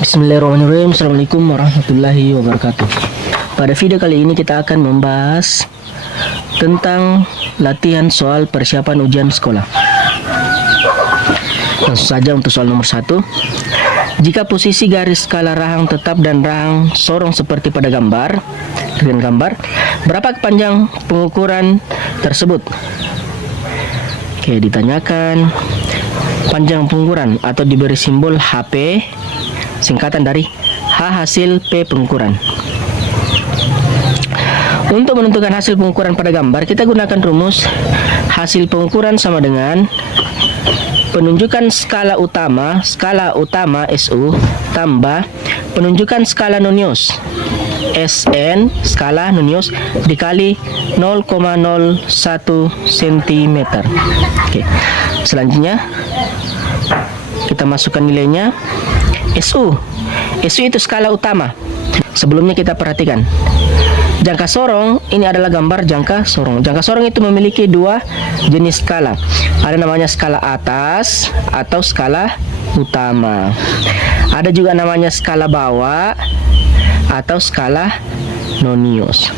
Bismillahirrahmanirrahim. Assalamualaikum warahmatullahi wabarakatuh. Pada video kali ini kita akan membahas tentang latihan soal persiapan ujian sekolah. Langsung saja untuk soal nomor 1. Jika posisi garis skala rahang tetap dan rahang sorong seperti pada gambar, berapa panjang pengukuran tersebut? Oke, ditanyakan panjang pengukuran atau diberi simbol HP, singkatan dari H hasil P pengukuran. Untuk menentukan hasil pengukuran pada gambar, kita gunakan rumus hasil pengukuran sama dengan penunjukan skala utama SU tambah penunjukan skala nonius SN skala nonius dikali 0,01 cm. Oke. Selanjutnya kita masukkan nilainya. SU itu skala utama. Sebelumnya kita perhatikan jangka sorong, ini adalah gambar jangka sorong. Jangka sorong itu memiliki dua jenis skala. Ada namanya skala atas atau skala utama. Ada juga namanya skala bawah atau skala nonius.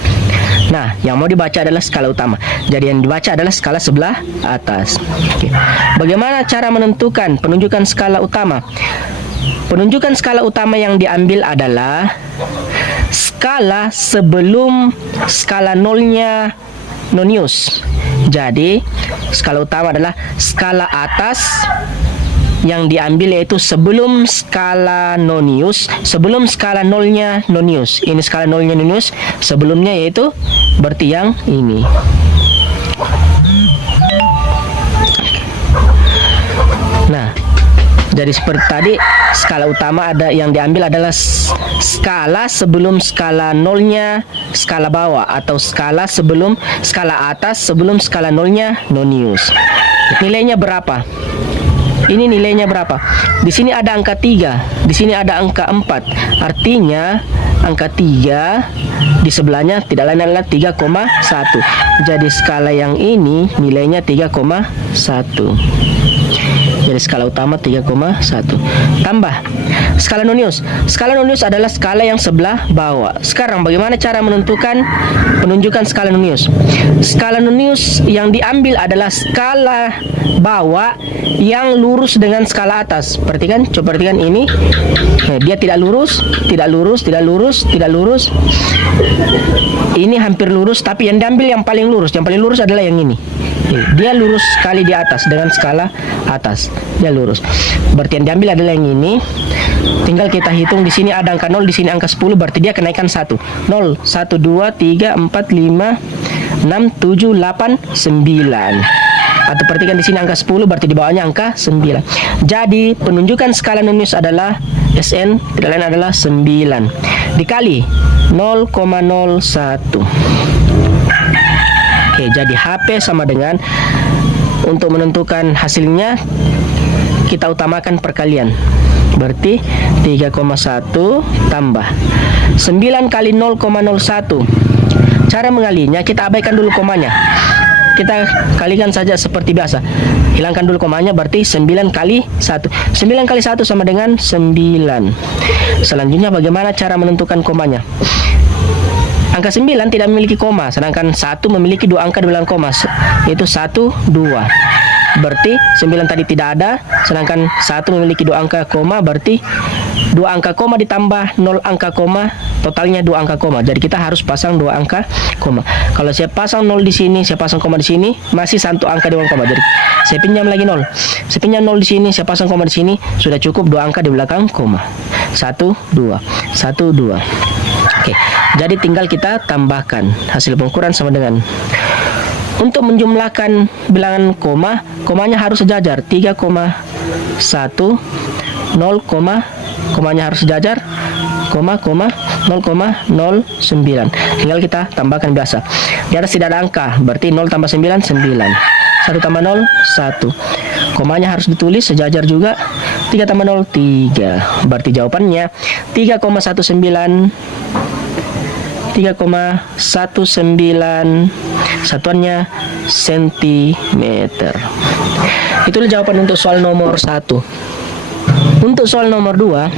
Nah, yang mau dibaca adalah skala utama. Jadi yang dibaca adalah skala sebelah atas. Oke. Bagaimana cara menentukan penunjukan skala utama? Penunjukan skala utama yang diambil adalah skala sebelum skala nolnya nonius. Jadi skala utama adalah skala atas yang diambil yaitu sebelum skala nonius, sebelum skala nolnya nonius. Ini skala nolnya nonius, sebelumnya yaitu berarti yang ini. Nah, jadi seperti tadi, skala utama ada yang diambil adalah skala sebelum skala nolnya skala bawah atau skala sebelum skala atas sebelum skala nolnya nonius. Nilainya berapa? Ini nilainya berapa? Di sini ada angka 3, di sini ada angka 4. Artinya angka 3 di sebelahnya tidak lain adalah 3,1. Jadi skala yang ini nilainya 3,1. Jadi skala utama 3,1. Tambah skala nonius. Skala nonius adalah skala yang sebelah bawah. Sekarang bagaimana cara menentukan penunjukan skala nonius? Skala nonius yang diambil adalah skala bawah yang lurus dengan skala atas. Perhatikan, coba perhatikan ini. Nah, dia tidak lurus, tidak lurus, tidak lurus, tidak lurus. Ini hampir lurus, tapi yang diambil yang paling lurus. Yang paling lurus adalah yang ini. Dia lurus sekali di atas dengan skala atas. Dia lurus. Berarti yang diambil adalah yang ini. Tinggal kita hitung, di sini ada angka 0, di sini angka 10, berarti dia kenaikan 1. 0, 1, 2, 3, 4, 5, 6, 7, 8, 9. Atau perhatikan di sini angka 10, berarti di bawahnya angka 9. Jadi penunjukan skala nonius adalah SN, tidak lain adalah 9 dikali 0,01. Oke, jadi HP sama dengan, untuk menentukan hasilnya kita utamakan perkalian. Berarti 3,1 tambah 9 kali 0,01. Cara mengalinya kita abaikan dulu komanya. Kita kalikan saja seperti biasa. Hilangkan dulu komanya, berarti 9 kali 1. 9 kali 1 sama dengan 9. Selanjutnya bagaimana cara menentukan komanya? Angka 9 tidak memiliki koma, sedangkan 1 memiliki dua angka di belakang koma, yaitu 1, 2. Berarti 9 tadi tidak ada, sedangkan 1 memiliki dua angka koma, berarti 2 angka koma ditambah 0 angka koma, totalnya 2 angka koma. Jadi kita harus pasang 2 angka koma. Kalau saya pasang 0 di sini, saya pasang koma di sini, masih 1 angka di belakang koma. Jadi saya pinjam lagi 0. Saya pinjam 0 di sini, saya pasang koma di sini, sudah cukup 2 angka di belakang koma. 1, 2, 1, 2. Oke, jadi tinggal kita tambahkan hasil pengukuran sama dengan, untuk menjumlahkan bilangan koma, komanya harus sejajar. 3,1, 0, komanya harus sejajar, 0,09. Tinggal kita tambahkan biasa. Di atas tidak ada angka, berarti 0 tambah 9, 9. 1 tambah 0, 1. Komanya harus ditulis sejajar juga. 3 tambah 0, 3. Berarti jawabannya 3,19. Satuannya sentimeter. Itulah jawaban untuk soal nomor 1. Untuk soal nomor 2,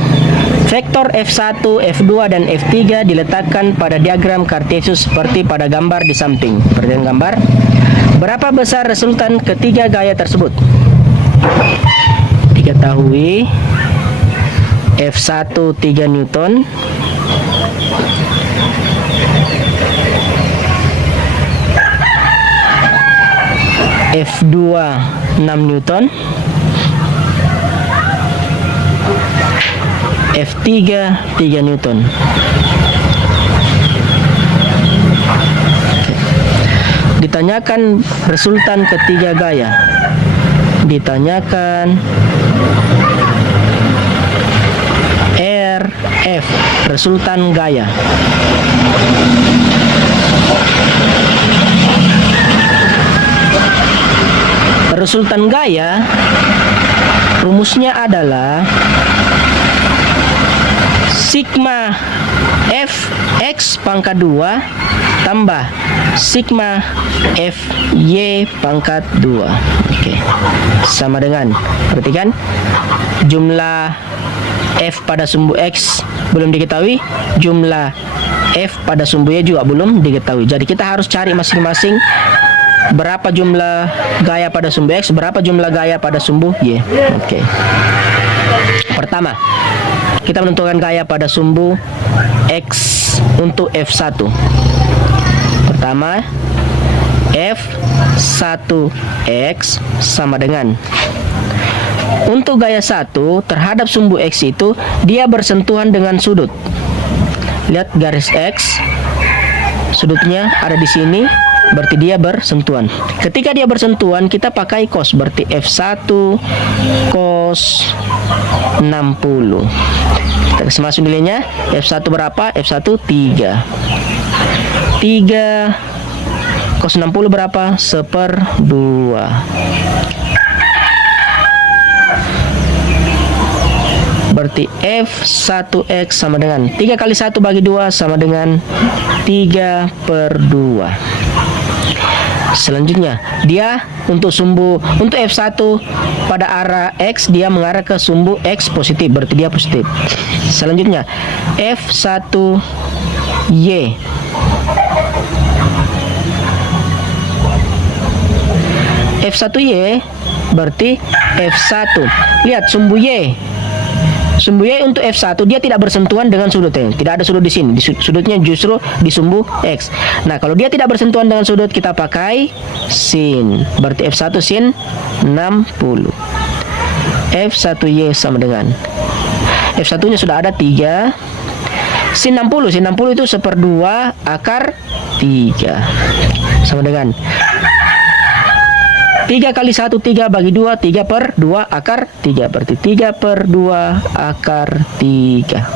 vektor F1, F2, dan F3 diletakkan pada diagram Kartesius seperti pada gambar di samping. Perhatikan gambar. Berapa besar resultan ketiga gaya tersebut? Diketahui F1 3 Newton, F2 6 Newton, F3 3 Newton. Ditanyakan resultan ketiga gaya. Ditanyakan RF, resultan gaya. Resultan gaya rumusnya adalah sigma Fx pangkat 2 tambah sigma Fy pangkat 2. Oke. Sama dengan, perhatikan, jumlah F pada sumbu X belum diketahui, jumlah F pada sumbu Y juga belum diketahui. Jadi kita harus cari masing-masing berapa jumlah gaya pada sumbu X, berapa jumlah gaya pada sumbu Y. Oke. Pertama, kita menentukan gaya pada sumbu X untuk F1. Pertama, F1X sama dengan, untuk gaya 1 terhadap sumbu X itu dia bersentuhan dengan sudut. Lihat garis X, sudutnya ada di sini, berarti dia bersentuhan. Ketika dia bersentuhan, kita pakai cos, berarti F1 cos 60. Kita kasih masuk nilainya. F1 berapa? F1 3 cos 60 berapa? 1/2. Berarti F1X sama dengan 3 kali 1 bagi 2 sama dengan 3/2. Selanjutnya, dia untuk F1 pada arah X, dia mengarah ke sumbu X positif, berarti dia positif. Selanjutnya, F1Y. F1Y berarti F1. Lihat sumbu Y. Sumbu Y untuk F1 dia tidak bersentuhan dengan sudutnya. Tidak ada sudut di sini. Sudutnya justru di sumbu X. Nah, kalau dia tidak bersentuhan dengan sudut, kita pakai sin. Berarti F1 sin 60. F1Y sama dengan, F1 nya sudah ada 3 sin 60. Sin 60 itu 1/2 akar 3 sama dengan 3 kali 1 3 bagi 2 3/2 akar 3, berarti 3/2 akar 3.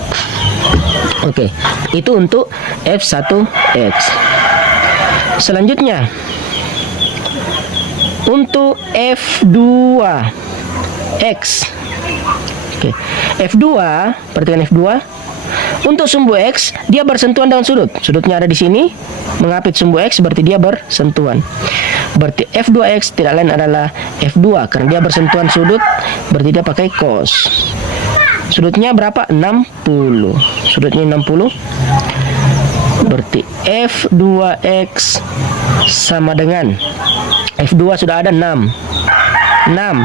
Oke, itu untuk F1X. Selanjutnya untuk F2X. Oke, F2, perhatikan F2. Untuk sumbu X, dia bersentuhan dengan sudut. Sudutnya ada di sini, mengapit sumbu X, berarti dia bersentuhan. Berarti F2X tidak lain adalah F2, karena dia bersentuhan sudut, berarti dia pakai cos. Sudutnya berapa? 60. Sudutnya 60. Berarti F2X sama dengan, F2 sudah ada 6. 6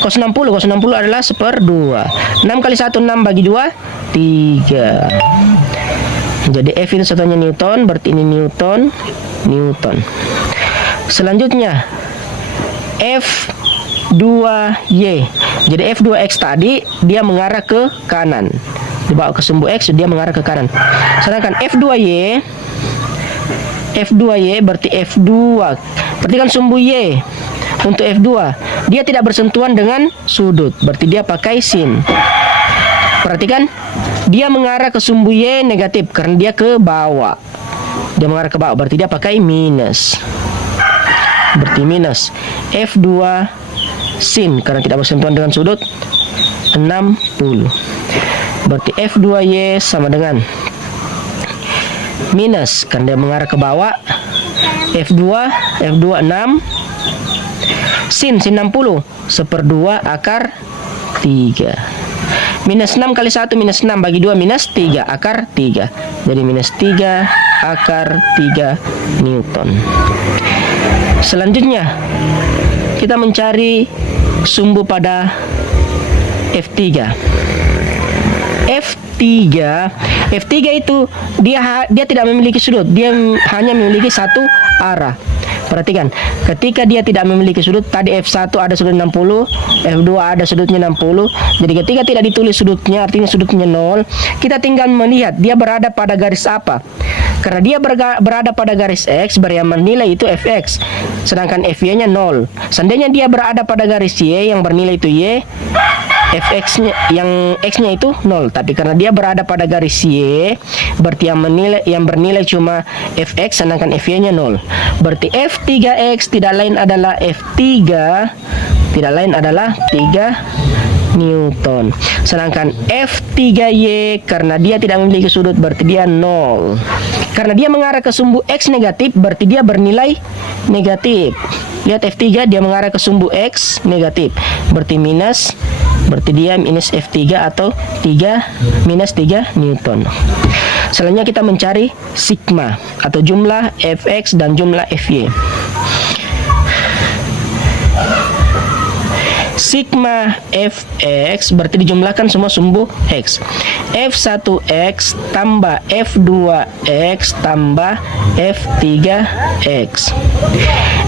cos 60. Cos 60 adalah 1/2. 6 kali 1 6 bagi 2 3. Jadi F itu satunya Newton, berarti ini Newton. Selanjutnya F2Y. Jadi F2X tadi dia mengarah ke kanan, dibawa ke sumbu X, dia mengarah ke kanan. Sedangkan F2Y berarti F2. Perhatikan sumbu Y. Untuk F2 dia tidak bersentuhan dengan sudut, berarti dia pakai sin. Perhatikan, dia mengarah ke sumbu Y negatif karena dia ke bawah. Dia mengarah ke bawah, berarti dia pakai minus. Berarti minus F2 sin karena tidak bersentuhan dengan sudut 60. Berarti F2Y sama dengan minus karena dia mengarah ke bawah. F2 6 sin 60 1/2 akar 3. Minus 6 kali 1 minus 6 bagi 2 minus 3 akar 3. Jadi minus 3 akar 3 Newton. Selanjutnya kita mencari sumbu pada F3. F3 itu dia tidak memiliki sudut, dia hanya memiliki satu arah. Perhatikan, ketika dia tidak memiliki sudut, tadi F1 ada sudut 60, F2 ada sudutnya 60. Jadi ketika tidak ditulis sudutnya, artinya sudutnya 0, kita tinggal melihat dia berada pada garis apa. Karena dia berada pada garis X, yang bernilai itu Fx, sedangkan Fy-nya 0. Seandainya dia berada pada garis Y, yang bernilai itu Y, Fx-nya, yang X-nya itu 0. Tapi karena dia berada pada garis Y, berarti yang bernilai cuma Fx, sedangkan Fy-nya 0. Berarti F3X tidak lain adalah 3 Newton. Sedangkan F3Y karena dia tidak memiliki sudut, berarti dia 0. Karena dia mengarah ke sumbu X negatif, berarti dia bernilai negatif. Lihat F3, dia mengarah ke sumbu X negatif, berarti minus, berarti dia minus F3 atau 3 Newton. Selanjutnya kita mencari sigma atau jumlah Fx dan jumlah Fy. Sigma Fx berarti dijumlahkan semua sumbu X. F1X tambah F2X tambah F3X.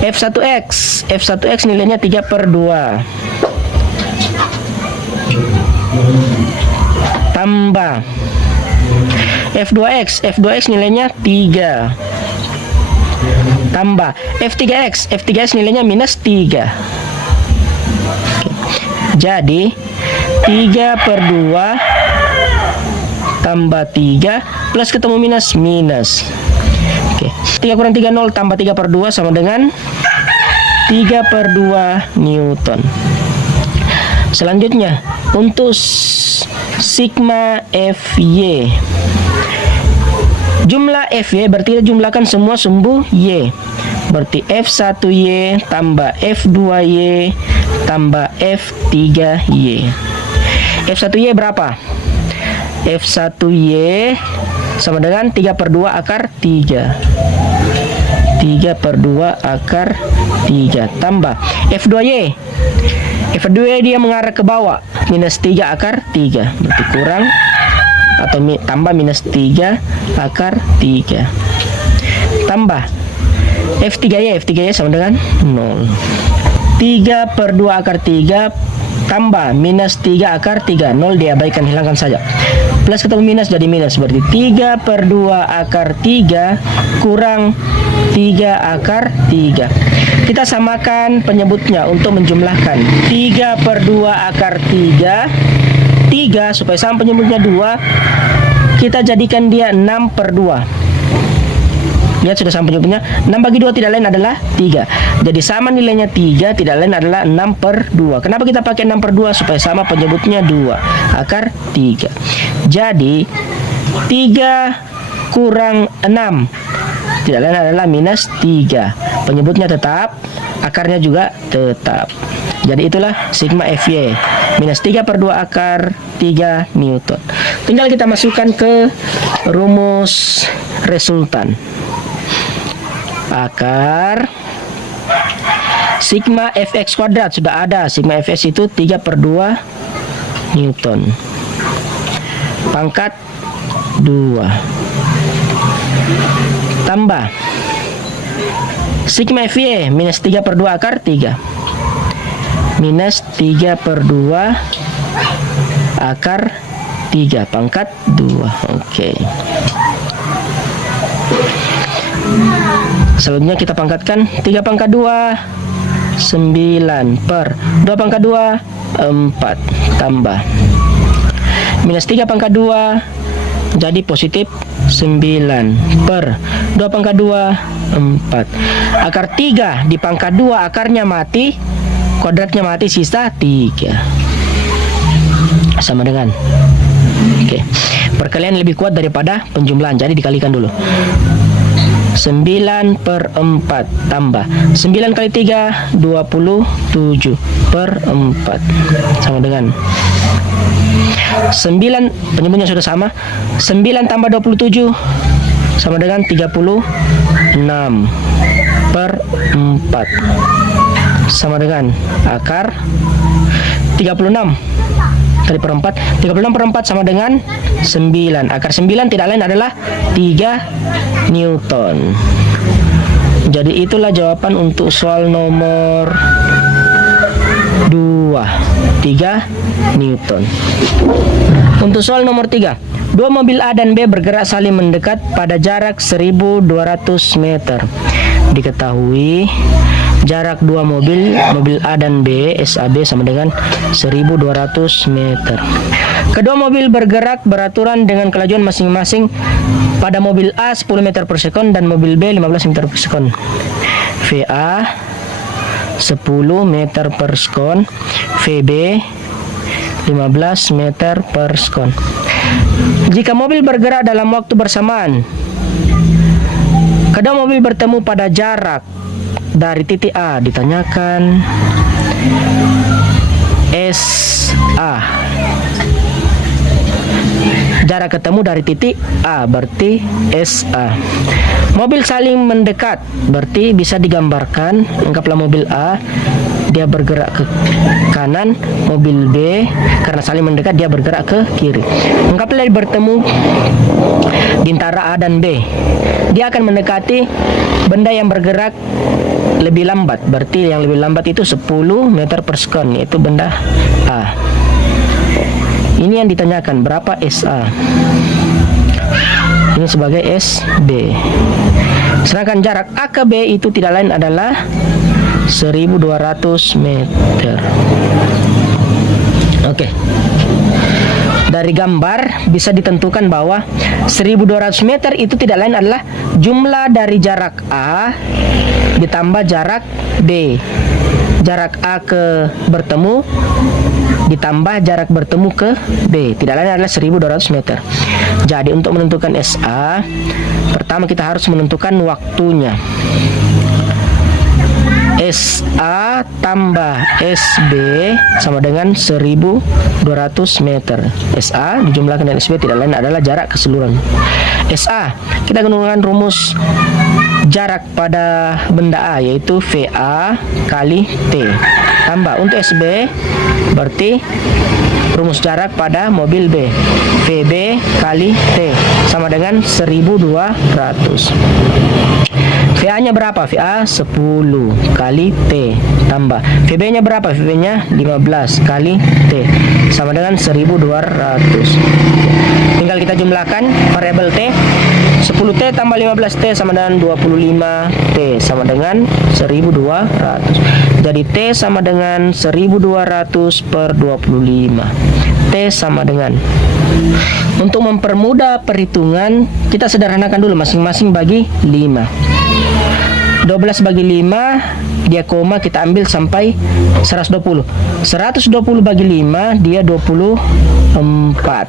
F1X nilainya 3/2 tambah F2X nilainya 3 tambah F3X nilainya minus 3. Jadi 3/2 tambah 3 plus ketemu minus. Oke. 3 kurang 3 0 tambah 3/2 sama dengan 3/2 Newton. Selanjutnya untuk sigma Fy. Jumlah Fy berarti kita jumlahkan semua sumbu Y. Berarti F1Y tambah F2Y tambah F3Y. F1Y berapa? F1Y sama dengan 3/2 akar 3. 3/2 akar 3 tambah F2Y. F2Y dia mengarah ke bawah, minus 3 akar 3. Berarti kurang atau tambah minus 3 akar 3. Tambah F3Y sama dengan 0. 3/2 akar 3 tambah minus 3 akar 3. 0 diabaikan, hilangkan saja. Plus ketemu minus jadi minus. Berarti 3/2 akar 3 kurang 3 akar 3. Kita samakan penyebutnya untuk menjumlahkan. 3/2 akar 3 supaya sama penyebutnya 2, kita jadikan dia 6/2. Lihat sudah sama penyebutnya. 6 bagi 2 tidak lain adalah 3. Jadi sama nilainya 3, tidak lain adalah 6/2. Kenapa kita pakai 6/2? Supaya sama penyebutnya 2 akar 3. Jadi 3 kurang 6 tidak lain adalah minus 3. Penyebutnya tetap, akarnya juga tetap. Jadi itulah sigma Fy, minus 3/2 akar 3 Newton. Tinggal kita masukkan ke rumus resultan. Akar sigma Fx kuadrat sudah ada. Sigma Fx itu 3/2 Newton pangkat 2 tambah sigma Fy minus 3/2 akar 3 minus 3/2 akar 3 pangkat 2. Oke. Selanjutnya kita pangkatkan 3 pangkat 2 9 per 2 pangkat 2 4 tambah minus 3 pangkat 2 jadi positif 9 per 2 pangkat 2 4. Akar 3 di pangkat 2 akarnya mati, kuadratnya mati, sisa 3 sama dengan. Oke. Perkalian lebih kuat daripada penjumlahan, jadi dikalikan dulu. 9 per 4 tambah 9 kali 3 27 per 4 sama dengan 9, penyebutnya sudah sama. 9 tambah 27 sama dengan 36 per 4 sama dengan akar 36 kali per 4. 36 per 4 sama dengan 9. Akar 9 tidak lain adalah 3 Newton. Jadi itulah jawaban untuk soal nomor 2, 3 Newton. Untuk soal nomor 3, dua mobil A dan B bergerak saling mendekat pada jarak 1200 meter. Diketahui jarak dua mobil A dan B SAB sama dengan 1200 meter. Kedua mobil bergerak beraturan dengan kelajuan masing-masing. Pada mobil A 10 meter per sekon dan mobil B 15 meter per sekon. VA 10 meter per sekon, VB 15 meter per sekon. Jika mobil bergerak dalam waktu bersamaan, kedua mobil bertemu pada jarak dari titik A, ditanyakan SA. Jarak ketemu dari titik A berarti SA. Mobil saling mendekat berarti bisa digambarkan, anggaplah mobil A dia bergerak ke kanan, mobil B karena saling mendekat dia bergerak ke kiri. Anggaplah bertemu di antara A dan B. Dia akan mendekati benda yang bergerak lebih lambat, berarti yang lebih lambat itu 10 meter per sekon, yaitu benda A. Ini yang ditanyakan, berapa SA? Ini sebagai SB. Sedangkan jarak A ke B itu tidak lain adalah 1200 meter. Oke. Dari gambar bisa ditentukan bahwa 1200 meter itu tidak lain adalah jumlah dari jarak A ditambah jarak B. Jarak A ke bertemu ditambah jarak bertemu ke B, tidak lain adalah 1200 meter. Jadi untuk menentukan SA, pertama kita harus menentukan waktunya. SA tambah SB sama dengan 1200 meter. SA dijumlahkan dengan SB tidak lain adalah jarak keseluruhan. SA kita gunakan rumus jarak pada benda A, yaitu VA kali T. Tambah untuk SB berarti rumus jarak pada mobil B, VB kali T sama dengan 1200. VA nya berapa? VA 10 kali T tambah VB nya berapa? VB nya 15 kali T sama dengan 1200. Tinggal kita jumlahkan variabel T. 10T tambah 15T sama dengan 25T sama dengan 1200. Jadi T sama dengan 1200 per 25. T sama dengan, untuk mempermudah perhitungan kita sederhanakan dulu, masing-masing bagi 5. 12 bagi 5 dia koma, kita ambil sampai 120. 120 bagi 5 dia 24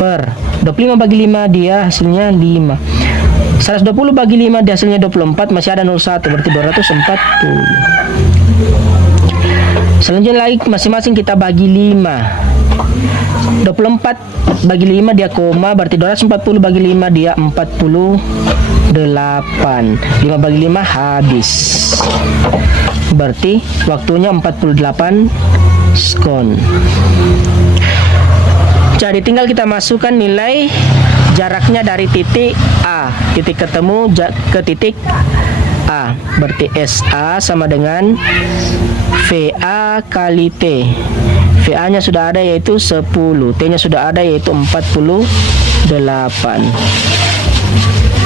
per 25 bagi 5 dia hasilnya 5. 120 bagi 5 dia hasilnya 24, masih ada 01 berarti 240. Selanjutnya lagi masing-masing kita bagi 5. 24 bagi 5 dia koma, berarti 240 bagi 5 dia 48. 5 bagi 5 habis. Berarti waktunya 48 sekon. Jadi tinggal kita masukkan nilai jaraknya dari titik A, titik ketemu ke titik A. Berarti SA sama dengan VA kali T. VA nya sudah ada yaitu 10, T nya sudah ada yaitu 48.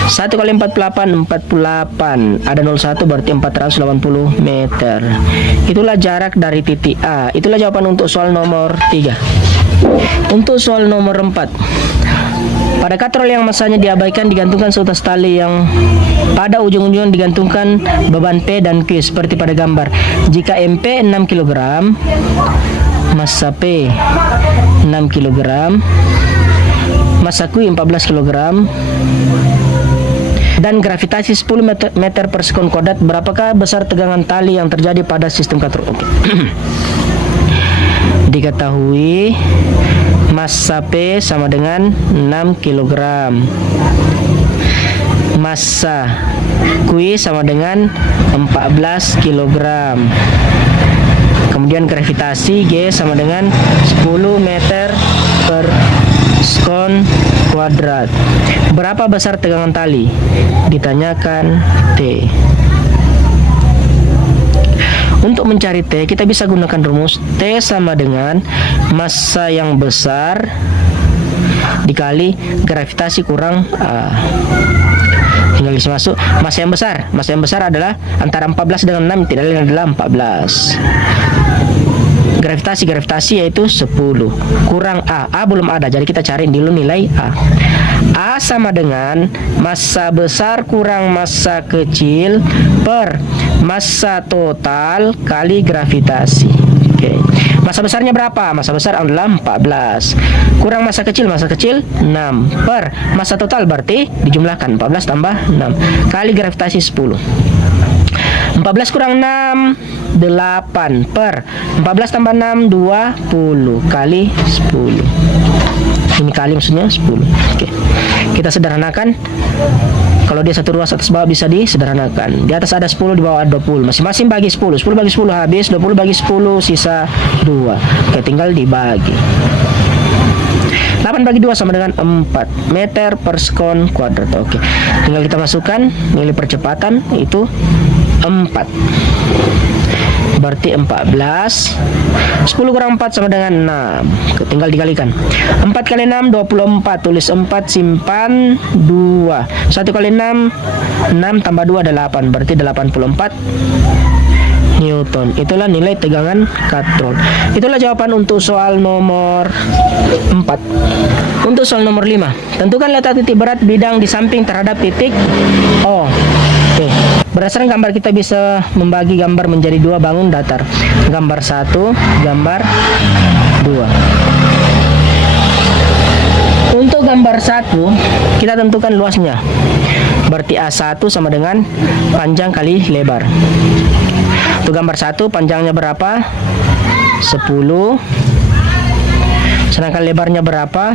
1 kali 48 48, ada 01 berarti 480 meter. Itulah jarak dari titik A. Itulah jawaban untuk soal nomor 3. Untuk soal nomor 4, pada katrol yang masanya diabaikan digantungkan seutas tali yang pada ujung-ujungnya digantungkan beban P dan Q seperti pada gambar. Jika MP 6 kg, massa P 6 kg, massa Q 14 kg, dan gravitasi 10 meter per sekon kuadrat, berapakah besar tegangan tali yang terjadi pada sistem katrol? Diketahui massa P sama dengan 6 kg. Massa Q sama dengan 14 kg. Kemudian gravitasi G sama dengan 10 meter per sekon kuadrat. Berapa besar tegangan tali? Ditanyakan T. Untuk mencari T, kita bisa gunakan rumus T sama dengan massa yang besar dikali gravitasi kurang A. Tinggal isi masuk massa yang besar. Massa yang besar adalah antara 14 dengan 6, tidak lain adalah 14. Gravitasi yaitu 10 kurang A. A belum ada, jadi kita cari dulu nilai A. A sama dengan massa besar kurang massa kecil per massa total kali gravitasi. Oke. Massa besarnya berapa? Massa besar adalah 14. Kurang massa kecil 6 per massa total, berarti dijumlahkan 14 tambah 6 kali gravitasi 10. 14 kurang 6 8 per 14 tambah 6 20 kali 10. Ini kali maksudnya 10. Oke. Kita sederhanakan. Kalau dia satu ruas atas bawah bisa disederhanakan. Di atas ada 10, di bawah ada 20. Masing-masing bagi 10. 10 bagi 10 habis, 20 bagi 10 sisa 2. Oke, tinggal dibagi. 8 bagi 2 sama dengan 4 meter per sekon kuadrat. Oke. Tinggal kita masukkan nilai percepatan itu 4. Berarti 14. 10 kurang 4 sama dengan 6. Tinggal dikalikan. 4 kali 6 24. Tulis 4, simpan 2. 1 kali 6 6 tambah 2 adalah 8. Berarti 84 Newton. Itulah nilai tegangan katron. Itulah jawaban untuk soal nomor 4. Untuk soal nomor 5, tentukan letak titik berat bidang di samping terhadap titik O. Oke. Berdasarkan gambar kita bisa membagi gambar menjadi 2 bangun datar. Gambar 1, gambar 2. Untuk gambar 1, kita tentukan luasnya. Berarti A1 sama dengan panjang kali lebar. Untuk gambar 1, panjangnya berapa? 10. Sedangkan lebarnya berapa?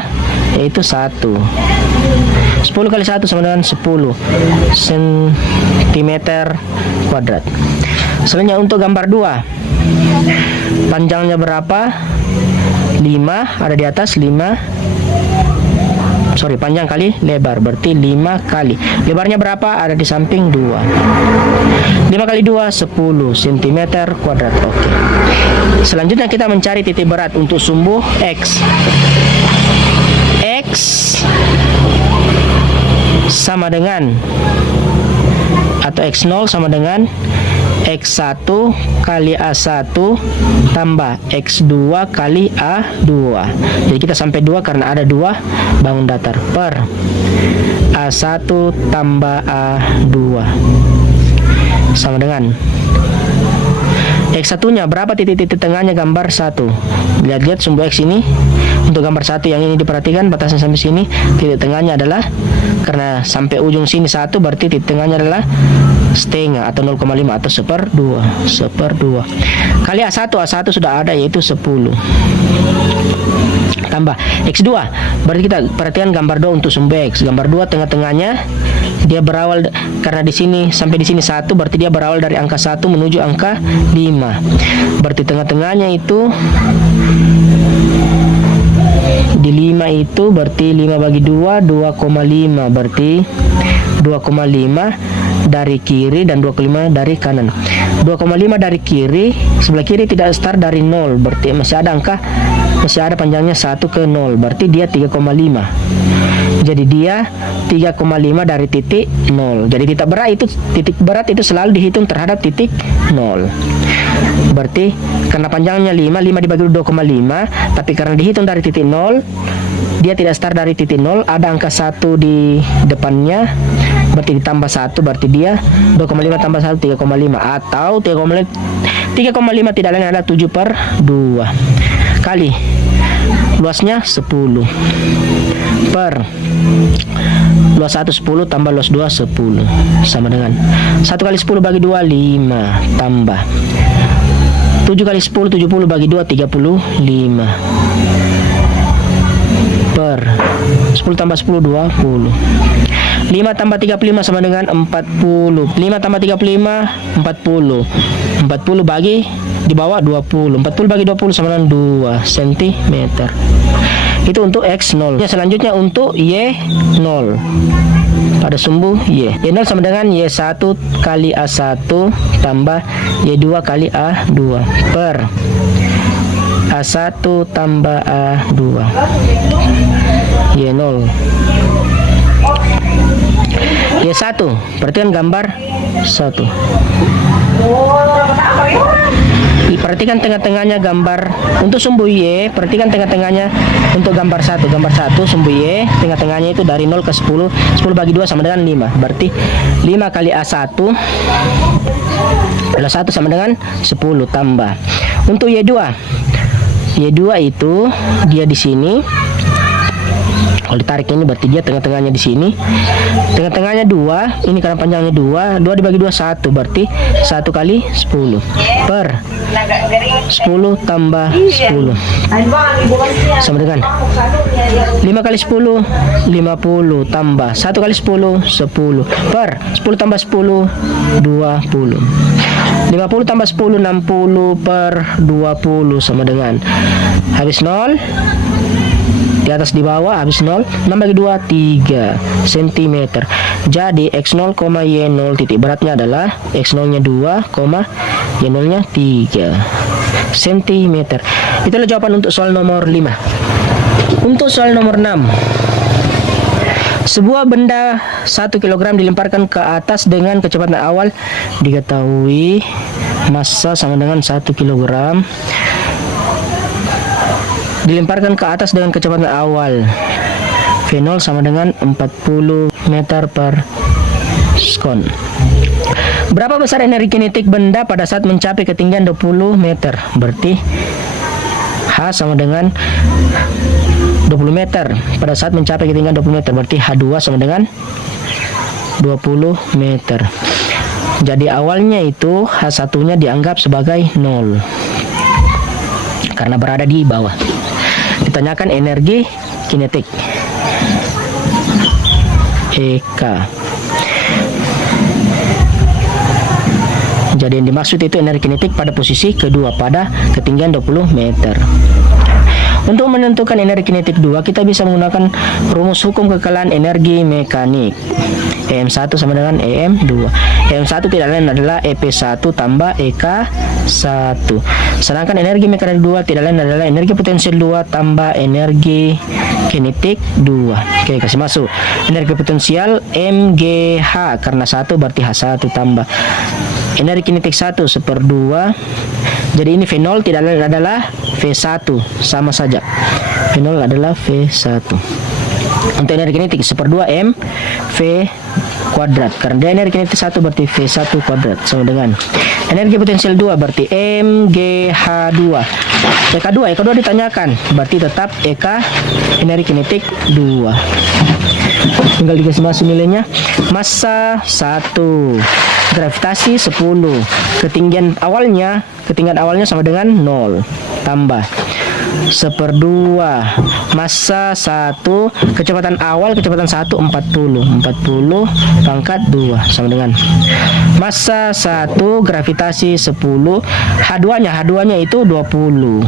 Yaitu 1. 10 kali 1 sama dengan 10 cm kuadrat. Selanjutnya untuk gambar 2, panjangnya berapa? 5, ada di atas 5. Panjang kali lebar, berarti 5 kali. Lebarnya berapa? Ada di samping 2. 5 kali 2, 10 cm kuadrat. Oke. Selanjutnya kita mencari titik berat untuk sumbu X. X sama dengan atau X0 sama dengan X1 kali A1 tambah X2 kali A2. Jadi kita sampai 2 karena ada 2 bangun datar per A1 tambah A2 sama dengan X1 nya berapa titik-titik tengahnya gambar 1. Lihat-lihat sumbu X ini. Untuk gambar 1 yang ini diperhatikan batasnya sampai sini, titik tengahnya adalah, karena sampai ujung sini 1, berarti titik tengahnya adalah setengah atau 0,5 atau 1/2 kali A1 sudah ada, yaitu 10 tambah X2. Berarti kita perhatikan gambar 2 untuk sumbu X. Gambar 2 tengah-tengahnya dia berawal, karena di sini sampai di sini 1, berarti dia berawal dari angka 1 menuju angka 5. Berarti tengah-tengahnya itu di 5 itu berarti 5 bagi 2 2,5, berarti 2,5 dari kiri dan 2,5 dari kanan. 2,5 dari kiri, sebelah kiri tidak start dari 0, berarti masih ada panjangnya 1 ke 0, berarti dia 3,5. Jadi dia 3,5 dari titik 0. Jadi titik berat itu selalu dihitung terhadap titik 0. Berarti karena panjangnya 5 dibagi 2,5, tapi karena dihitung dari titik 0, dia tidak start dari titik 0, ada angka 1 di depannya, berarti ditambah 1, berarti dia 2,5 tambah 1 3,5, atau 3,5 tidak lain adalah 7/2 kali luasnya 10 per luas 1 10 tambah luas 2 10 sama dengan 1 kali 10 bagi 2 5 tambah 7 kali 10, 70 bagi 2, 35. Per 10 tambah 10, 20. 5 tambah 35 sama dengan 40. 5 tambah 35, 40. 40 bagi di bawah 20. 40 bagi 20 sama dengan 2 cm. Itu untuk X0. Selanjutnya untuk Y0. Pada sumbu Y. Y0 sama dengan Y1 kali A1 tambah Y2 kali A2 per A1 tambah A2 Y0. Y1, perhatikan gambar 1. Perhatikan tengah-tengahnya gambar untuk sumbu Y. Perhatikan tengah-tengahnya untuk gambar 1. Gambar 1 sumbu Y, tengah-tengahnya itu dari 0 ke 10. 10 bagi 2 sama dengan 5. Berarti 5 kali A1 adalah 1 sama dengan 10 tambah. Untuk Y2. Y2 itu dia di sini. Kalau ditarik ini berarti dia tengah-tengahnya di sini. Tengah-tengahnya 2, ini karena panjangnya 2, 2 dibagi 2 1, berarti 1 kali 10 per 10 tambah 10 sama dengan 5 kali 10 50 tambah 1 kali 10 10 per 10 tambah 10 20. 50 tambah 10 60 per 20 sama dengan habis 0. Di atas di bawah habis 0. 6 bagi 2 3 cm. Jadi X0, Y0 titik beratnya adalah X0 nya 2, Y0 nya 3 cm. Itulah jawaban untuk soal nomor 5. Untuk soal nomor 6. Sebuah benda 1 kg dilemparkan ke atas dengan kecepatan awal diketahui massa sama dengan 1 kg. Dilemparkan ke atas dengan kecepatan awal V0 sama dengan 40 meter per sekon. Berapa besar energi kinetik benda pada saat mencapai ketinggian 20 meter? Berarti H sama dengan 20 meter pada saat mencapai ketinggian 20 meter. Berarti H2 sama dengan 20 meter. Jadi awalnya itu H1 nya dianggap sebagai 0 karena berada di bawah. Ditanyakan energi kinetik EK. Jadi yang dimaksud itu energi kinetik pada posisi kedua pada ketinggian 20 meter. Untuk menentukan energi kinetik 2, kita bisa menggunakan rumus hukum kekalahan energi mekanik. EM1 sama dengan EM2. EM1 tidak lain adalah EP1 tambah EK1. Sedangkan energi mekanik 2 tidak lain adalah energi potensial 2 tambah energi kinetik 2. Oke, kasih masuk. Energi potensial MGH karena 1 berarti H1 tambah energi kinetik 1 1/2. Jadi ini V0 tidak lain adalah V1, sama saja. V0 adalah V1. Untuk energi kinetik 1/2 M V kuadrat. Karena dia energi kinetik 1 berarti V1 kuadrat sama dengan energi potensial 2 berarti MGH2. EK2 ditanyakan, berarti tetap EK energi kinetik 2. Tinggal dikasih masuk nilainya. Massa 1, gravitasi 10, ketinggian awalnya sama dengan 0 tambah 1/2 massa 1, kecepatan awal kecepatan 1 40 pangkat 2 sama dengan massa 1, gravitasi 10, H2 nya itu 20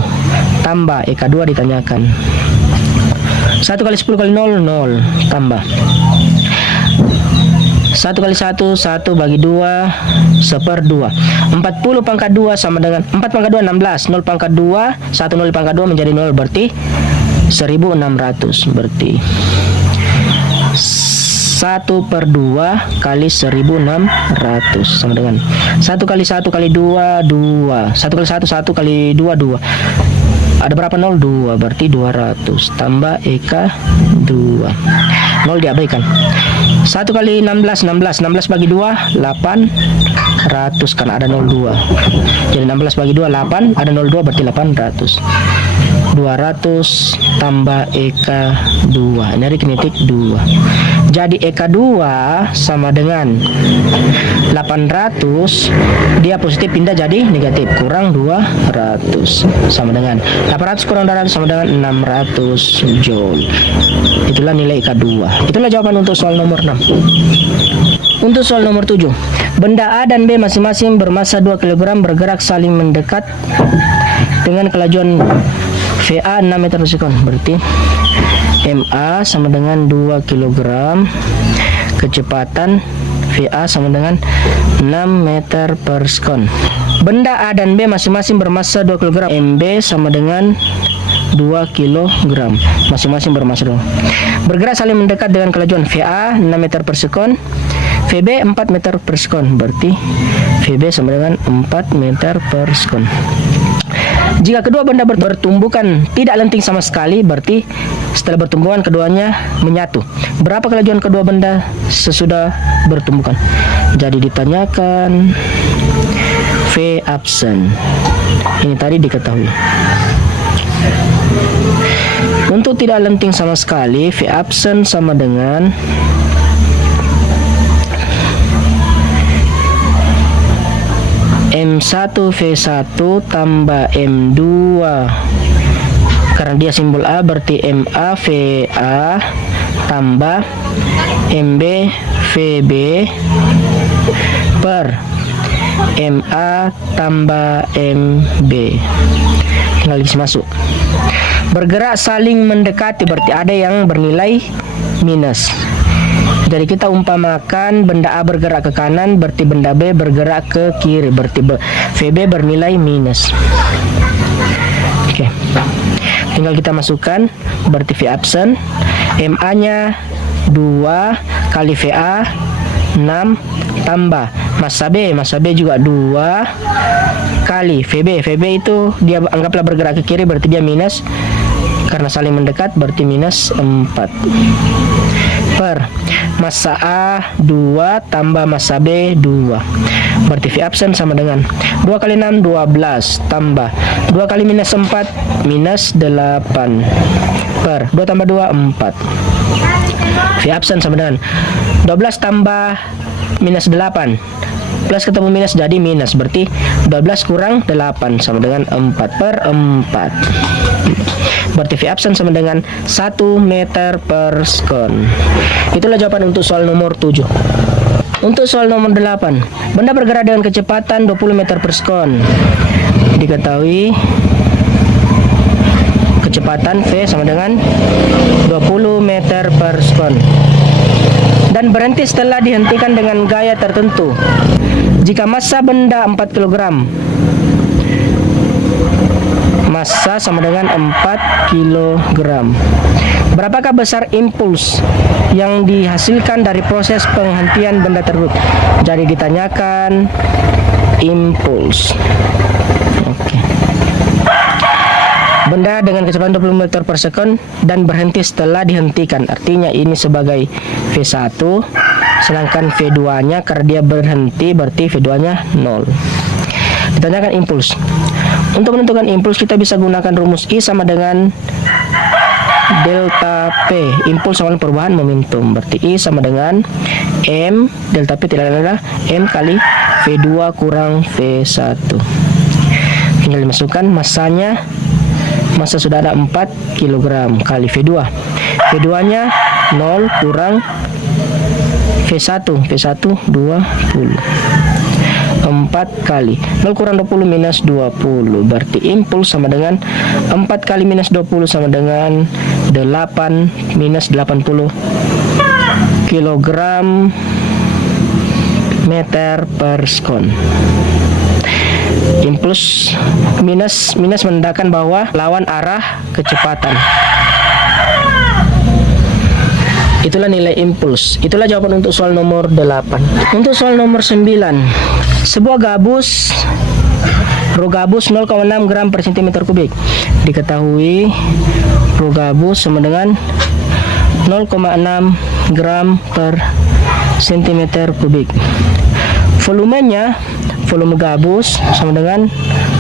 tambah EK2 ditanyakan 1 kali 10 kali 0 0 tambah 1 kali 1 1 bagi 2 1/2. 40 pangkat 2 sama dengan 4 pangkat 2 16, 0 pangkat 2 1 0 pangkat 2 menjadi 0 berarti 1600. Berarti 1/2 kali 1600 sama dengan 1 kali 1 kali 2 2, 1 kali 1 1 kali 2 2. Ada berapa 0? 2, berarti 200 tambah EK 2. 0 diabaikan. 1 kali 16 bagi 2 800 karena ada 02. Jadi 16 bagi 2 8, ada 02 berarti 800. 200 tambah EK 2. Ini dari kinetik 2. Jadi EK 2 sama dengan 800. Dia positif pindah jadi negatif. Kurang 200 sama dengan 800 kurang 200 sama dengan 600 Joule. Itulah nilai EK 2. Itulah jawaban untuk soal nomor 6. Untuk soal nomor 7. Benda A dan B masing-masing bermasa 2 kg bergerak saling mendekat dengan kelajuan VA 6 meter per sekon. Berarti MA sama dengan 2 kg, kecepatan VA sama dengan 6 meter per sekon. Benda A dan B masing-masing bermasa 2 kg. MB sama dengan 2 kg, masing-masing bermasa 2. Bergerak saling mendekat dengan kelajuan VA 6 meter per sekon, VB 4 meter per sekon. Berarti VB sama dengan 4 meter per sekon. Jika kedua benda bertumbukan tidak lenting sama sekali, berarti setelah bertumbukan keduanya menyatu. Berapa kelajuan kedua benda sesudah bertumbukan? Jadi ditanyakan V absen. Ini tadi diketahui. Untuk tidak lenting sama sekali, V absen sama dengan M1 V1 tambah M2. Karena dia simbol A, berarti MA VA tambah MB VB per MA tambah MB. Tinggal isi masuk. Bergerak saling mendekati, berarti ada yang bernilai minus. Jadi kita umpamakan benda A bergerak ke kanan, berarti benda B bergerak ke kiri, berarti VB bernilai minus. Oke. Tinggal kita masukkan, berarti V absen, MA nya 2 kali VA 6 tambah massa B juga 2 kali VB itu dia anggaplah bergerak ke kiri, berarti dia minus. Karena saling mendekat berarti minus 4 per massa A 2 tambah massa B 2. Berarti V absen sama dengan 2 kali 6 12 tambah 2 kali minus 4 minus 8 per 2 tambah 2 4. V absen sama dengan 12 tambah minus 8 plus ketemu minus jadi minus, berarti 12 kurang 8 sama dengan 4 per 4. Berarti V absen sama dengan 1 meter per sekon. Itulah jawaban untuk soal nomor 7. Untuk soal nomor 8. Benda bergerak dengan kecepatan 20 meter per sekon. Diketahui kecepatan V sama dengan 20 meter per sekon. Dan berhenti setelah dihentikan dengan gaya tertentu. Jika massa benda 4 kg, massa sama dengan 4 kg. Berapakah besar impuls yang dihasilkan dari proses penghentian benda tersebut? Jadi ditanyakan impuls. Oke. Benda dengan kecepatan 20 meter per sekon dan berhenti setelah dihentikan. Artinya ini sebagai V1, sedangkan V2-nya karena dia berhenti berarti V2-nya 0. Ditanyakan impuls. Untuk menentukan impuls kita bisa gunakan rumus I sama dengan delta P. Impuls sama dengan perubahan momentum. Berarti I sama dengan M delta P tidak ada M kali V2 kurang V1. Tinggal dimasukkan massanya. Massa sudah ada 4 kg kali V2. V2-nya 0 kurang V1. V1 20. 4 kali 0 kurang 20 minus 20. Berarti impuls sama dengan 4 kali minus 20 sama dengan 8 minus 80 kilogram meter per sekon. Impuls minus menandakan bahwa lawan arah kecepatan. Itulah nilai impuls. Itulah jawaban untuk soal nomor 8. Untuk soal nomor 9. Sebuah gabus rho gabus 0,6 gram per cm kubik. Diketahui rho gabus sama dengan 0,6 gram per cm kubik. Volumenya, volume gabus sama dengan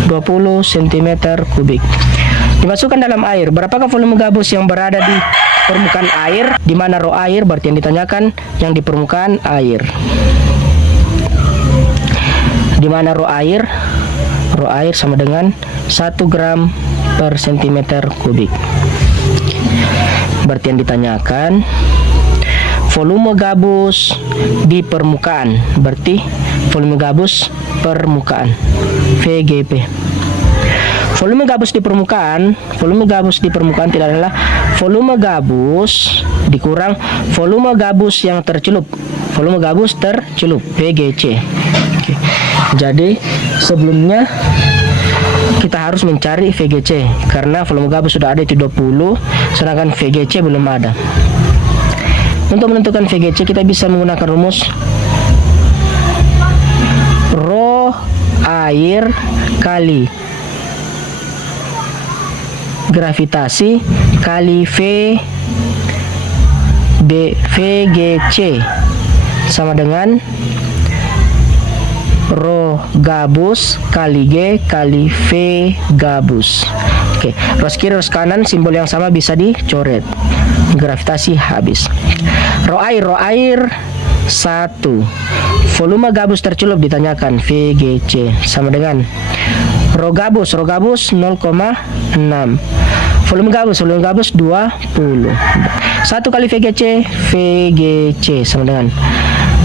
20 cm kubik. dimasukkan dalam air. Berapakah volume gabus yang berada di permukaan air? Di mana ro air? Berarti yang ditanyakan yang di permukaan air. Di mana ro air? Ro air sama dengan 1 gram per centimeter kubik. Berarti yang ditanyakan volume gabus di permukaan. Berarti volume gabus permukaan, VGP. Volume gabus di permukaan tidak adalah volume gabus dikurang volume gabus yang tercelup. Volume gabus tercelup, VGC. Oke. Jadi sebelumnya kita harus mencari VGC karena volume gabus sudah ada itu 20, sedangkan VGC belum ada. Untuk menentukan VGC kita bisa menggunakan rumus rho air kali gravitasi kali VGC sama dengan rho gabus kali G kali V gabus. Oke, ros kiri ros kanan simbol yang sama bisa dicoret. Gravitasi habis. Rho air 1. Volume gabus tercelup ditanyakan VGC sama dengan rho gabus 0,6. Volume gabus 20. 1 kali VGC sama dengan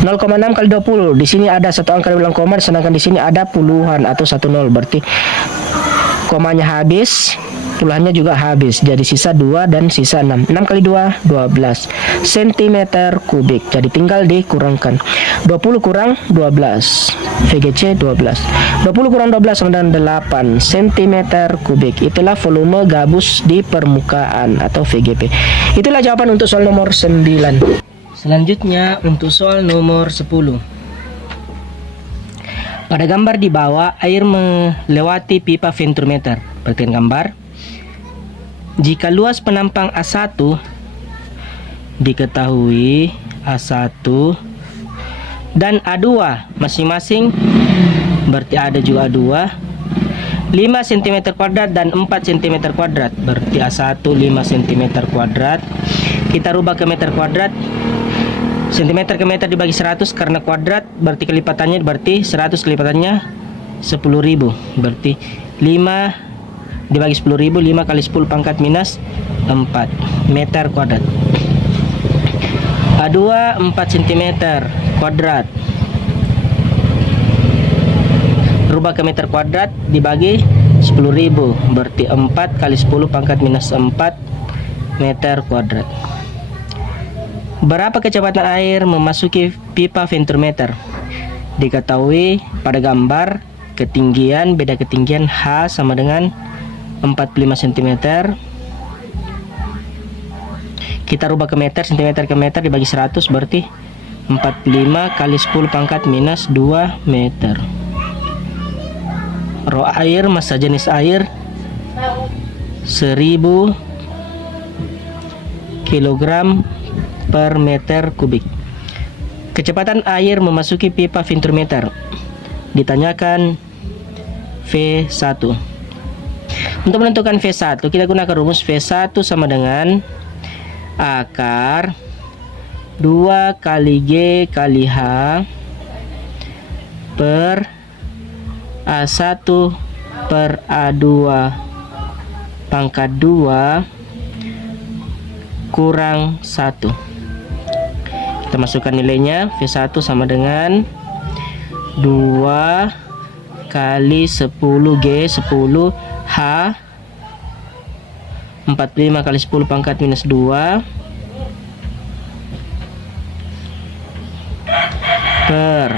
0,6 kali 20. Di sini ada satu angka ulang koma, sedangkan di sini ada puluhan atau 10. Berarti komanya habis, puluhannya juga habis. Jadi sisa 2 dan sisa 6. 6 kali 2 12 cm kubik. Jadi tinggal dikurangkan. 20 kurang 12. VGC 12. 20 kurang 12 sama dengan 8 cm kubik. Itulah volume gabus di permukaan atau VGP. Itulah jawaban untuk soal nomor 9. Selanjutnya untuk soal nomor 10. Pada gambar di bawah air melewati pipa ventometer. Perhatikan gambar. Jika luas penampang A1 diketahui A1 dan A2 masing-masing, berarti ada juga A2, 5 cm kuadrat dan 4 cm kuadrat. Berarti A1 5 cm kuadrat. Kita rubah ke meter kuadrat. Cm ke meter dibagi 100 karena kuadrat, berarti kelipatannya berarti 100 kelipatannya 10.000. Berarti 5 dibagi 10.000, 5 kali 10 pangkat minus 4 meter kuadrat. A2 4 cm kuadrat. Rubah ke meter kuadrat dibagi 10.000, berarti 4 kali 10 pangkat minus 4 meter kuadrat. Berapa kecepatan air memasuki pipa ventometer? Diketahui pada gambar ketinggian, beda ketinggian H sama dengan 45 cm. Kita rubah ke meter, cm ke meter dibagi 100, berarti 45 kali 10 pangkat minus 2 meter. Rho air, massa jenis air 1000 kg per meter kubik. Kecepatan air memasuki pipa ventometer ditanyakan V1. Untuk menentukan V1 kita gunakan rumus V1 sama dengan akar 2 kali G kali H per A1 per A2 pangkat 2 kurang 1. Kita masukkan nilainya. V1 sama dengan 2 kali 10G 10 H 45 kali 10 pangkat minus 2 per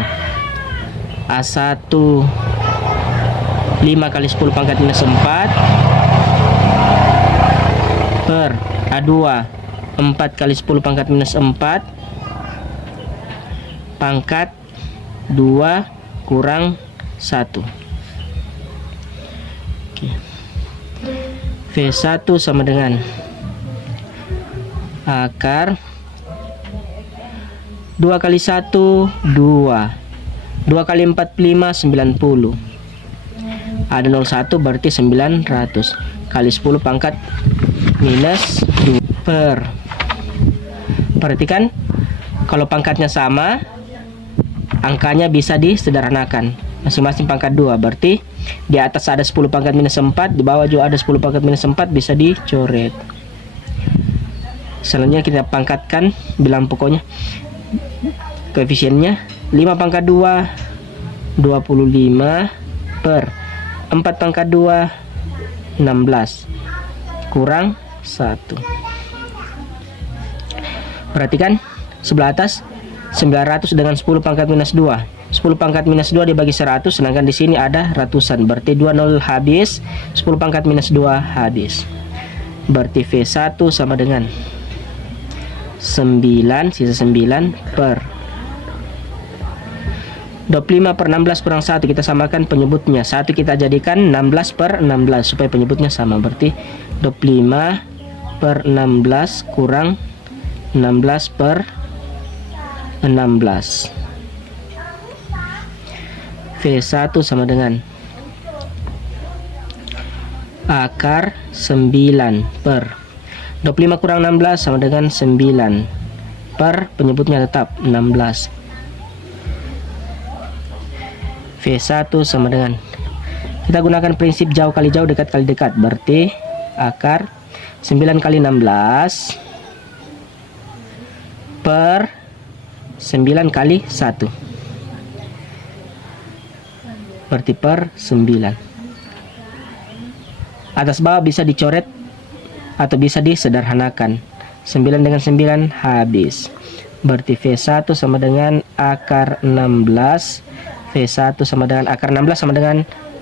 A1 5 kali 10 pangkat minus 4 per A2 4 kali 10 pangkat minus 4 pangkat 2 kurang 1. Oke. V1 sama dengan akar 2 kali 1 2 kali 45 90. Ada 01 berarti 900. kali 10 pangkat minus 2 per. Perhatikan, kalau pangkatnya sama, angkanya bisa disederhanakan. Masing-masing pangkat 2, berarti di atas ada 10 pangkat minus 4, di bawah juga ada 10 pangkat minus 4, bisa dicoret. Selanjutnya kita pangkatkan bilang pokoknya. Koefisiennya 5 pangkat 2 25 per 4 pangkat 2 16 kurang 1. Perhatikan sebelah atas 900 dengan 10 pangkat minus 2. 10 pangkat minus 2 dibagi 100, sedangkan di sini ada ratusan, berarti 20 habis, 10 pangkat minus 2 habis. Berarti V1 sama dengan 9, sisa 9 per 25 per 16 kurang 1, kita samakan penyebutnya. 1 kita jadikan 16 per 16 supaya penyebutnya sama. Berarti 25 per 16 kurang 16 per 16. V1 sama dengan akar 9 per 25 kurang 16 sama dengan 9 per penyebutnya tetap 16. V1 sama dengan, kita gunakan prinsip jauh kali jauh, dekat kali dekat, berarti akar 9 kali 16 per 9 kali 1, berarti per 9. Atas bawah bisa dicoret atau bisa disederhanakan. 9 dengan 9 habis, berarti V1 sama dengan akar 16, V1 sama dengan akar 16 sama dengan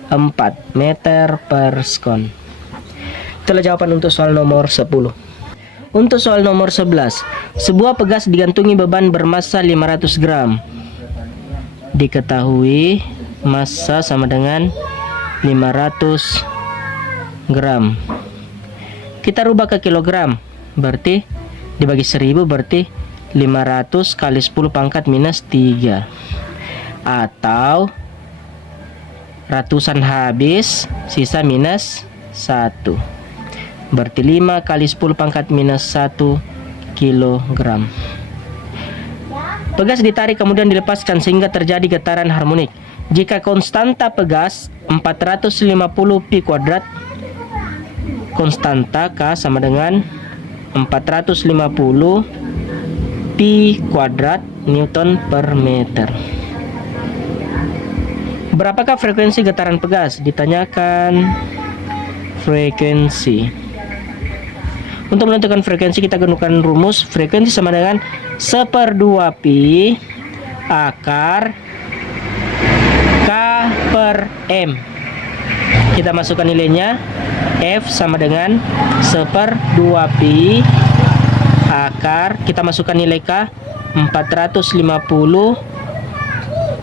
4 meter per sekon. Itulah jawaban untuk soal nomor 10. Untuk soal nomor 11, sebuah pegas digantungi beban bermassa 500 gram. Diketahui massa sama dengan 500 gram. Kita rubah ke kilogram, berarti dibagi 1000, berarti 500 kali 10 pangkat minus 3, atau ratusan habis, sisa minus 1, berarti 5 kali 10 pangkat minus 1 kilogram. Pegas ditarik kemudian dilepaskan sehingga terjadi getaran harmonik. Jika konstanta pegas 450 pi kuadrat, konstanta K sama dengan 450 pi kuadrat Newton per meter. Berapakah frekuensi getaran pegas? Ditanyakan frekuensi. Untuk menentukan frekuensi kita gunakan rumus frekuensi sama dengan 1/2 pi akar K per M. Kita masukkan nilainya. F sama dengan 1/2 pi akar, kita masukkan nilai K 450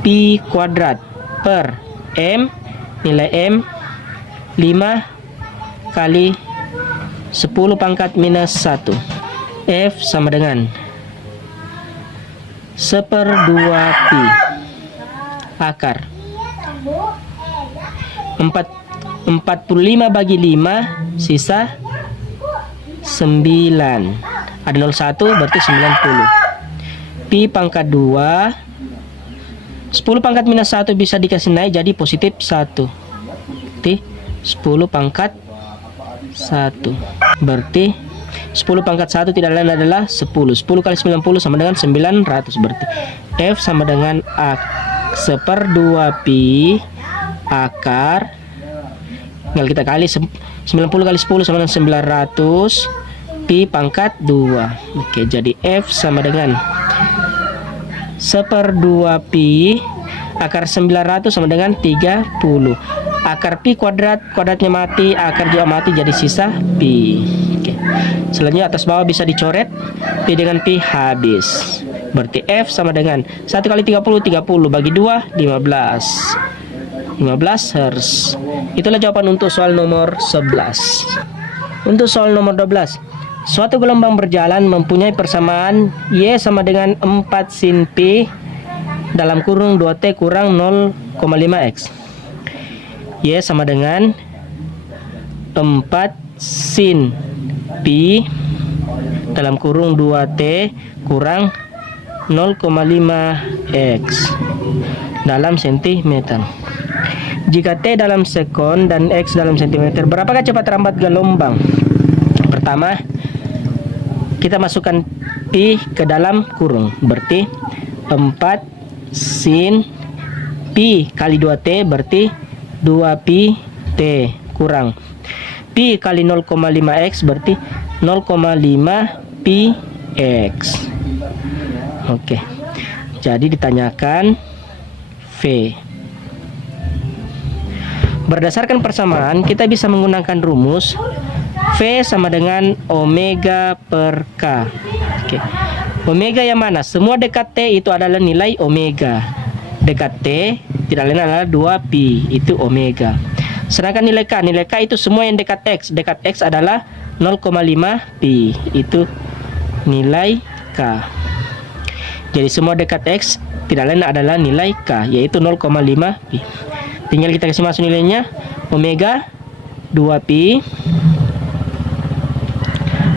pi kuadrat per M, nilai M 5 kali 10 pangkat minus 1. F sama dengan 1/2 pi akar 45 bagi 5, sisa 9. Ada 01, berarti 90. Pi pangkat 2, 10 pangkat minus 1 bisa dikasih naik jadi positif 1. Berarti 10 pangkat 1. Berarti 10 pangkat 1 tidak lain adalah 10. 10 kali 90 sama dengan 900. Berarti F sama dengan 1/2 pi akar, tinggal kita kali 90 kali 10 sama dengan 900 pi pangkat 2. Oke, jadi F sama dengan 1/2 pi akar 900 sama dengan 30. Akar pi kuadrat, kuadratnya mati, akar juga mati, jadi sisa pi. Oke. Selanjutnya atas bawah bisa dicoret, pi dengan pi habis. Berarti F sama dengan 1 kali 30, 30 bagi 2, 15 Hz. Itulah jawaban untuk soal nomor 11. Untuk soal nomor 12, suatu gelombang berjalan mempunyai persamaan Y sama dengan 4 sin Pi dalam kurung 2T kurang 0,5X. Y sama dengan 4 sin pi dalam kurung 2T kurang 0,5 X dalam sentimeter. Jika T dalam sekon dan X dalam sentimeter, berapakah cepat rambat gelombang? Pertama, kita masukkan pi ke dalam kurung, berarti 4 sin pi kali 2T berarti 2 pi T kurang pi kali 0,5 X berarti 0,5 pi X. Oke, jadi ditanyakan V. Berdasarkan persamaan, kita bisa menggunakan rumus V sama dengan omega per K. Oke. Omega yang mana? Semua dekat T itu adalah nilai omega. Dekat T tidak lain adalah 2 pi, itu omega. Sedangkan nilai K itu semua yang dekat X. Dekat X adalah 0,5 pi, itu nilai K. Jadi semua dekat X tidak lain adalah nilai K, yaitu 0,5 pi. Tinggal kita kasih masuk nilainya. Omega 2 pi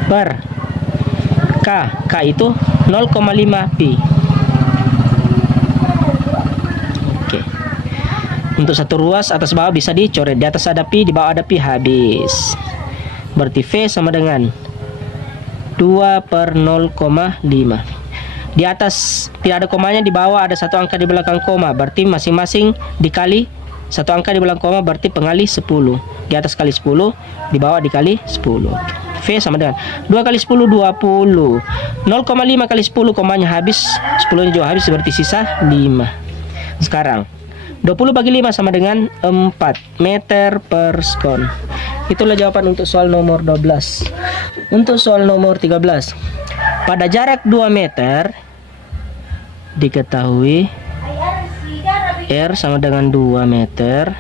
per K. K itu 0,5 pi. Oke. Untuk satu ruas atas bawah bisa dicoret. Di atas ada pi, di bawah ada pi, habis. Berarti V sama dengan 2 per 0,5. Di atas tidak ada komanya, di bawah ada satu angka di belakang koma, berarti masing-masing dikali satu angka di belakang koma, berarti pengali 10. Di atas kali 10, di bawah dikali 10. V sama dengan 2 kali 10 20. 0,5 kali 10 komanya habis, 10 nya juga habis, berarti sisa 5. Sekarang 20 bagi 5 sama dengan 4 meter per sekon. Itulah jawaban untuk soal nomor 12. Untuk soal nomor 13, pada jarak 2 meter diketahui R sama dengan 2 meter.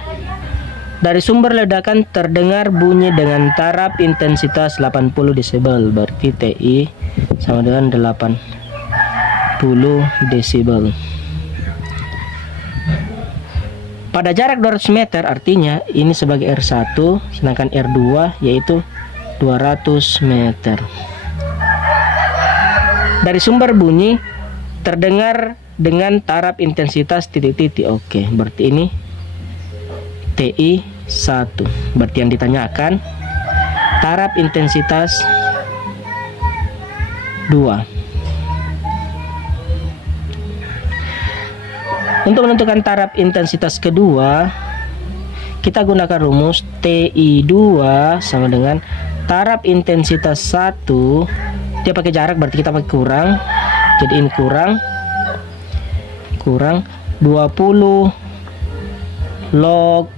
Dari sumber ledakan terdengar bunyi dengan taraf intensitas 80 desibel, berarti TI sama dengan 80 desibel. Pada jarak 200 meter artinya ini sebagai R1, sedangkan R2 yaitu 200 meter. Dari sumber bunyi terdengar dengan taraf intensitas titik-titik. Oke, berarti ini TI 1. Berarti yang ditanyakan taraf intensitas 2. Untuk menentukan taraf intensitas kedua, kita gunakan rumus TI2 sama dengan taraf intensitas 1. Dia pakai jarak, berarti kita pakai kurang. Jadi ini kurang 20 log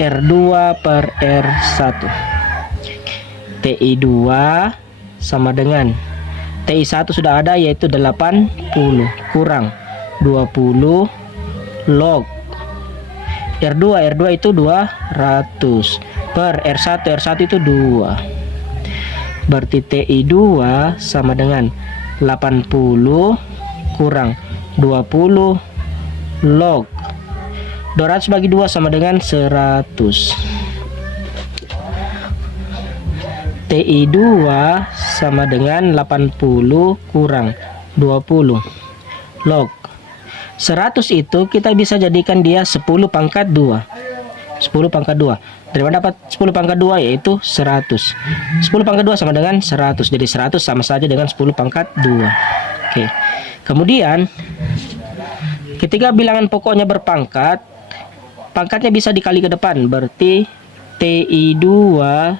R2 per R1. TI2 sama dengan TI1 sudah ada, yaitu 80 kurang 20 log R2 itu 200 per R1 itu 2. Berarti TI2 sama dengan 80 kurang 20 log 200 bagi 2 sama dengan 100. TI2 sama dengan 80 kurang 20 log 100 itu kita bisa jadikan dia 10 pangkat 2. 10 pangkat 2. Dari mana dapat 10 pangkat 2, yaitu 100. 10 pangkat 2 sama dengan 100. Jadi 100 sama saja dengan 10 pangkat 2. Oke. Kemudian ketika bilangan pokoknya berpangkat, pangkatnya bisa dikali ke depan. Berarti TI2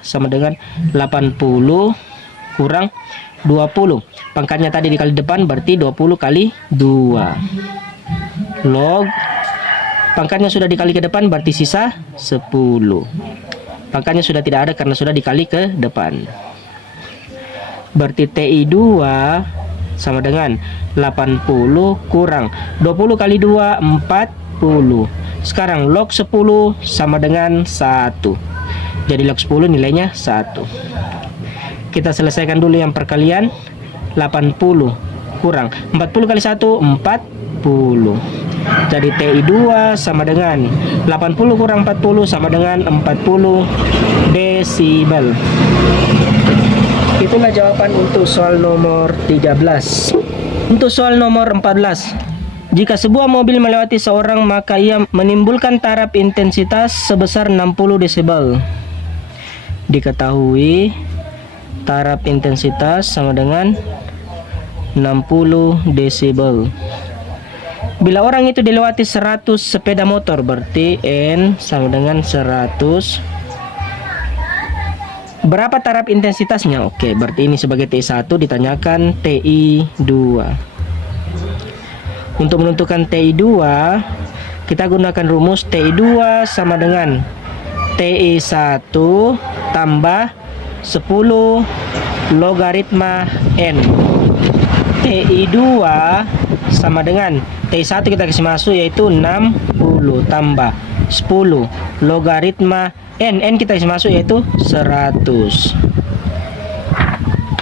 sama dengan 80 kurang 20. Pangkatnya tadi dikali depan, berarti 20 kali 2 log. Pangkatnya sudah dikali ke depan, berarti sisa 10. Pangkatnya sudah tidak ada karena sudah dikali ke depan. Berarti TI2 sama dengan 80 kurang 20 kali 2 40. Sekarang log 10 sama dengan 1. Jadi log 10 nilainya 1. Kita selesaikan dulu yang perkalian. 80 kurang 40 kali 1 40. Jadi TI2 sama dengan 80 kurang 40 sama dengan 40 desibel. Itulah jawaban untuk soal nomor 13. Untuk soal nomor 14. Jika sebuah mobil melewati seorang, maka ia menimbulkan taraf intensitas sebesar 60 desibel. Diketahui taraf intensitas sama dengan 60 desibel. Bila orang itu dilewati 100 sepeda motor, berarti N sama dengan 100. Berapa taraf intensitasnya? Oke, berarti ini sebagai TI1, ditanyakan TI2. Untuk menentukan TI2, kita gunakan rumus TI2 sama dengan TI1 tambah 10 logaritma N. TI2 sama dengan TI1 kita kasih masuk yaitu 60 tambah 10 logaritma N. N kita kasih masuk yaitu 100.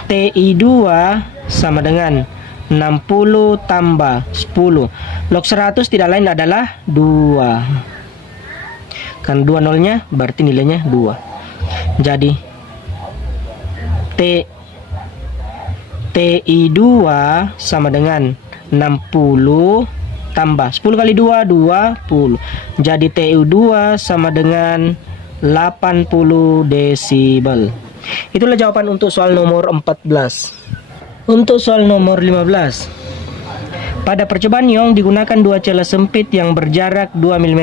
TI2 sama dengan 60 tambah 10. Log 100 tidak lain adalah 2. Kan 2 nolnya berarti nilainya 2. Jadi TI2 sama dengan 60 tambah 10 kali 2 20. Jadi TI2 sama dengan 80 desibel. Itulah jawaban untuk soal nomor 14. Untuk soal nomor 15. Pada percobaan Young digunakan dua celah sempit yang berjarak 2 mm.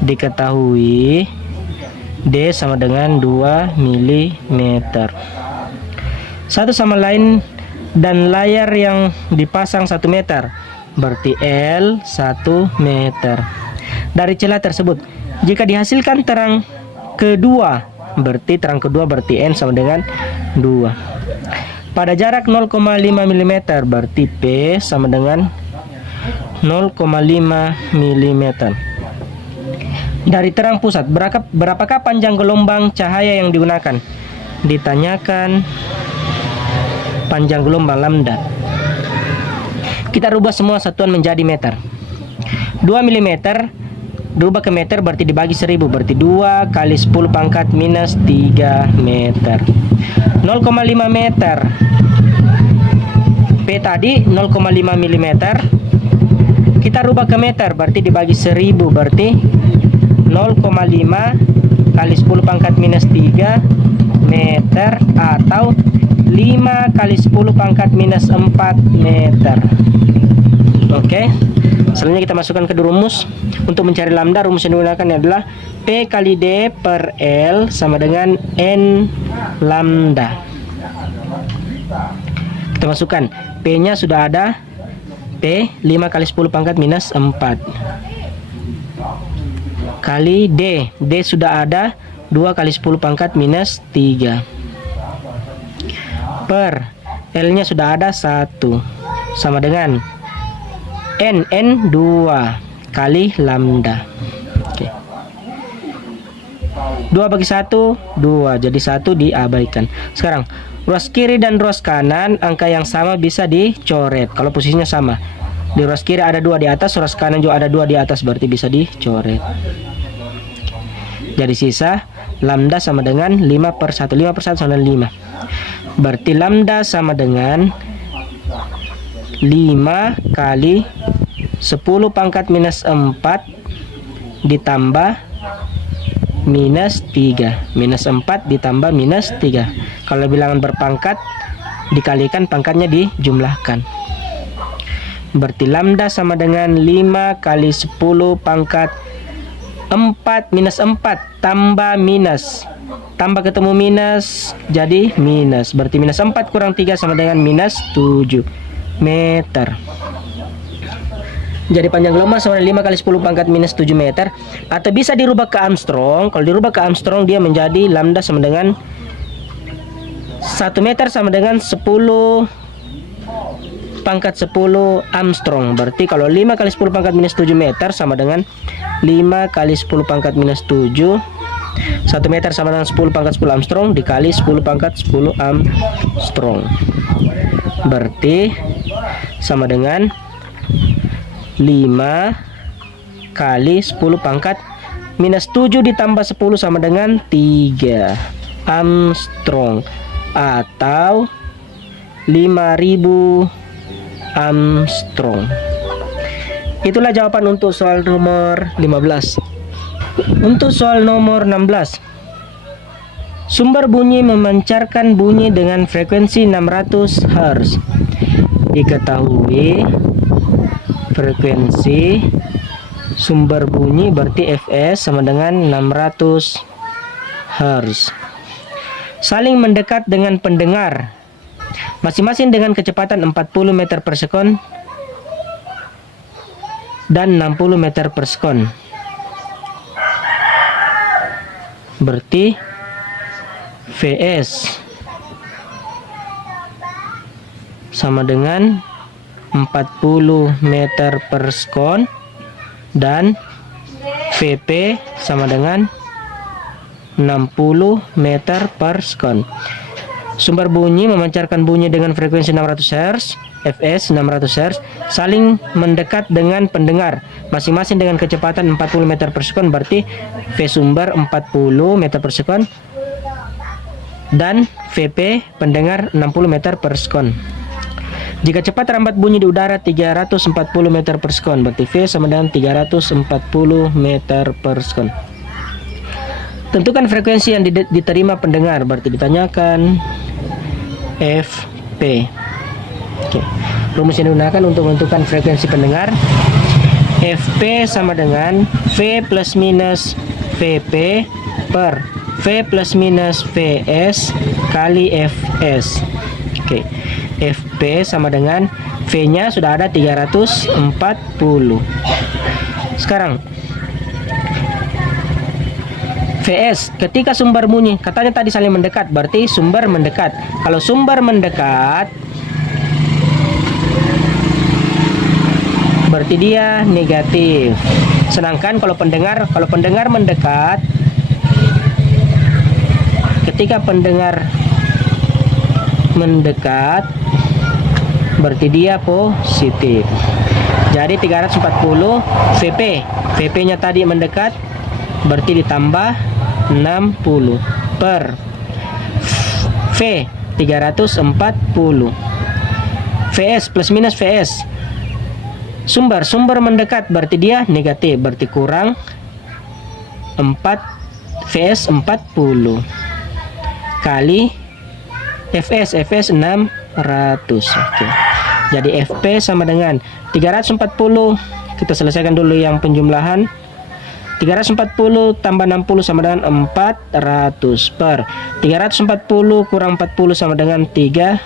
Diketahui D sama dengan 2 mm. Satu sama lain dan layar yang dipasang 1 meter. Berarti L 1 meter. Dari celah tersebut, jika dihasilkan terang kedua, berarti N sama dengan 2. Pada jarak 0,5 mm, berarti P sama dengan 0,5 mm. Dari terang pusat, berapakah panjang gelombang cahaya yang digunakan? Ditanyakan panjang gelombang lambda. Kita rubah semua satuan menjadi meter. 2 mm dirubah ke meter berarti dibagi 1000, berarti 2 kali 10 pangkat minus 3 meter. 0,5 meter. P tadi 0,5 mm. Kita rubah ke meter berarti dibagi 1000, berarti 0,5 kali 10 pangkat minus 3 meter atau 5 kali 10 pangkat minus 4 meter. Oke. Selanjutnya kita masukkan ke rumus. Untuk mencari lambda, rumus yang digunakan adalah P kali D per L sama dengan N lambda. Kita masukkan. P nya sudah ada. P 5 kali 10 pangkat minus 4 kali D. D sudah ada 2 kali 10 pangkat minus 3 per L nya sudah ada 1 sama dengan N 2 kali lambda. Oke. 2 bagi 1 2, jadi 1 diabaikan. Sekarang ruas kiri dan ruas kanan angka yang sama bisa dicoret kalau posisinya sama. Di ruas kiri ada 2 di atas, ruas kanan juga ada 2 di atas, berarti bisa dicoret. Jadi sisa lambda sama dengan 5 per 1. 5 per 1 sama dengan 5. Berarti lambda sama dengan 5 kali 10 pangkat minus 4 ditambah minus 3. Minus 4 ditambah minus 3. Kalau bilangan berpangkat dikalikan, pangkatnya dijumlahkan. Berarti lambda sama dengan 5 kali 10 pangkat 4 minus 4 tambah minus. Tambah ketemu minus jadi minus. Berarti minus 4 kurang 3 sama dengan minus 7 meter. Jadi panjang gelombang sama dengan 5 kali 10 pangkat minus 7 meter. Atau bisa dirubah ke Armstrong. Kalau dirubah ke Armstrong dia menjadi lambda sama dengan 1 meter sama dengan 10 pangkat 10 Armstrong. Berarti kalau 5 kali 10 pangkat minus 7 meter sama dengan 5 kali 10 pangkat minus 7. 1 meter sama dengan 10 pangkat 10 Armstrong dikali 10 pangkat 10 Armstrong. Berarti sama dengan kali 10 pangkat minus 7 ditambah 10 sama dengan 3 Armstrong atau 5000 Armstrong. Itulah jawaban untuk soal nomor 15. Untuk soal nomor 16. Sumber bunyi memancarkan bunyi dengan frekuensi 600 Hz. Diketahui frekuensi sumber bunyi berarti Fs sama dengan 600 Hz. Saling mendekat dengan pendengar masing-masing dengan kecepatan 40 meter per sekon dan 60 meter per sekon. Berarti Vs sama dengan 40 meter per sekon dan Vp sama dengan 60 meter per sekon. Sumber bunyi memancarkan bunyi dengan frekuensi 600 Hz, Fs 600 Hz, saling mendekat dengan pendengar masing-masing dengan kecepatan 40 meter per sekon, berarti V sumber 40 meter per sekon dan Vp pendengar 60 meter per sekon. Jika cepat rambat bunyi di udara 340 meter per sekon, berarti V sama dengan 340 meter per sekon. Tentukan frekuensi yang diterima pendengar, berarti ditanyakan Fp. Oke. Rumus yang digunakan untuk menentukan frekuensi pendengar, Fp sama dengan V plus minus Vp per V plus minus Vs kali Fs. Oke. Fp sama dengan V-nya sudah ada 340. Sekarang Vs ketika sumber bunyi, katanya tadi saling mendekat, berarti sumber mendekat. Kalau sumber mendekat berarti dia negatif. Sedangkan kalau pendengar mendekat, ketika pendengar mendekat berarti dia positif. Jadi 340 Vp nya tadi mendekat berarti ditambah 60 per V 340. Vs plus minus Vs, sumber mendekat berarti dia negatif, berarti kurang 4 Vs 40 kali Fs 600. Oke. Jadi Fp sama dengan 340. Kita selesaikan dulu yang penjumlahan. 340 tambah 60 sama dengan 400 per 340 kurang 40 sama dengan 300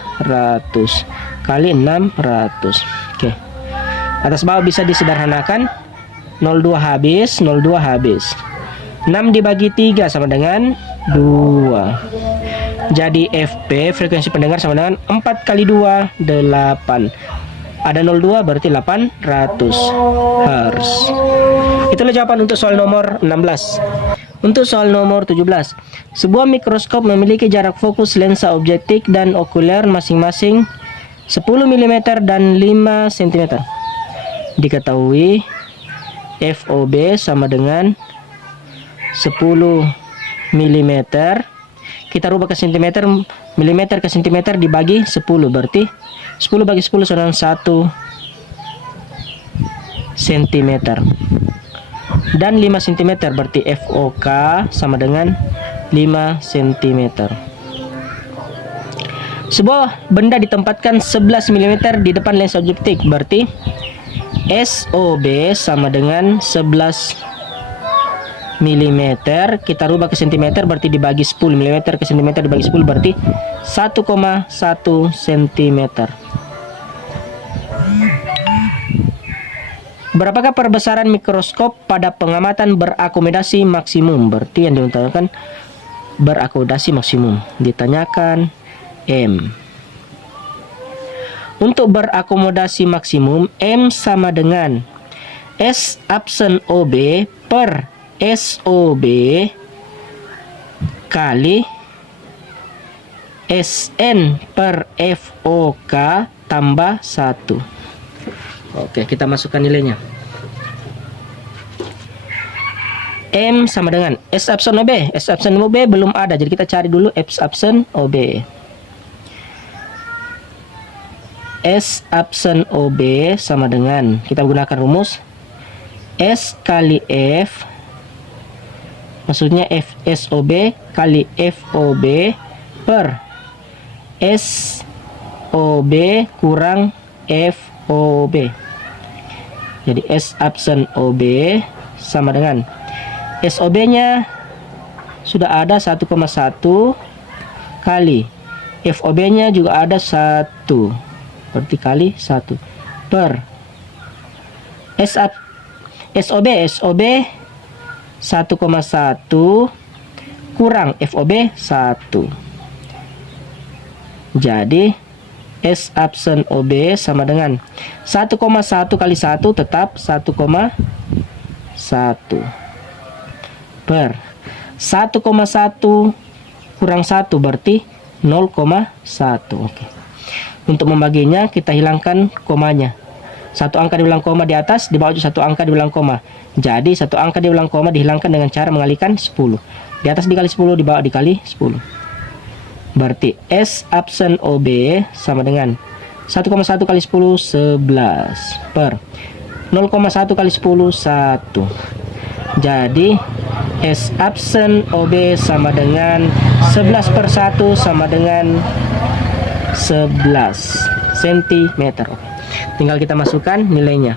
kali 600. Oke. Atas bawah bisa disederhanakan. 02 habis, 02 habis. 6 dibagi 3 sama dengan 2. Jadi Fp frekuensi pendengar sama dengan 4 kali 2 8. Ada 02 berarti 800 Hz. Itulah jawaban untuk soal nomor 16. Untuk soal nomor 17. Sebuah mikroskop memiliki jarak fokus lensa objektif dan okuler masing-masing 10 mm dan 5 cm. Diketahui FOB sama dengan 10 mm. Kita rubah ke cm, milimeter ke cm dibagi 10, berarti 10 bagi 10 sama dengan 1 cm. Dan 5 cm berarti FOK sama dengan 5 cm. Sebuah benda ditempatkan 11 mm di depan lensa objektif, berarti SOB sama dengan 11 mm. Kita rubah ke cm berarti dibagi 10, mm ke cm dibagi 10 berarti 1,1 cm. Berapakah perbesaran mikroskop pada pengamatan berakomodasi maksimum? Berarti yang ditanyakan berakomodasi maksimum. Ditanyakan M. Untuk berakomodasi maksimum, M sama dengan S absen OB per SOB kali SN per FOK tambah 1. Oke, kita masukkan nilainya. M sama dengan S absen OB. S absen OB belum ada, jadi kita cari dulu S absen OB. S absen OB sama dengan, kita gunakan rumus S kali F, maksudnya FSOB kali FOB per SOB kurang FOB. Jadi S absen OB sama dengan SOB nya sudah ada 1,1 kali FOB nya juga ada 1, berarti kali 1 per SOB 1,1 kurang FOB 1. Jadi S absen OB sama dengan 1,1 kali 1 tetap 1,1 per 1,1 kurang 1 berarti 0,1. Oke. Untuk membaginya kita hilangkan komanya. Satu angka diulang koma di atas, di bawah juga satu angka diulang koma. Jadi satu angka diulang koma dihilangkan dengan cara mengalihkan 10. Di atas dikali 10, di bawah dikali 10. Berarti S absen OB sama dengan 1,1 kali 10 11 per 0,1 kali 10 1. Jadi S absen OB sama dengan 11 per 1 sama dengan 11 cm. Tinggal kita masukkan nilainya.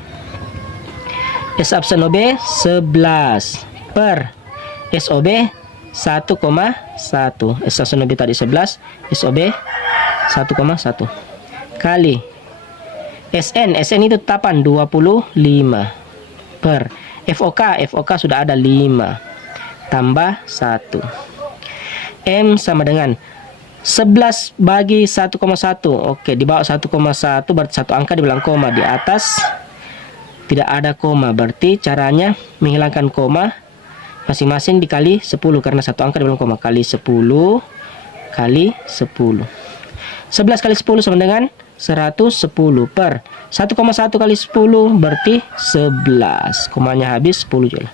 S absen OB 11 per SOB 1,1. S absen OB tadi 11, SOB 1,1 kali SN itu tetapan 25 per FOK sudah ada 5 tambah 1. M sama dengan 11 bagi 1,1. Oke, di bawah 1,1 berarti satu angka diulang koma, di atas tidak ada koma. Berarti caranya menghilangkan koma masing-masing dikali 10 karena satu angka diulang koma, kali 10 kali 10. 11 kali 10 sama dengan 110 per 1,1 kali 10 berarti 11. Komanya habis 10 juga.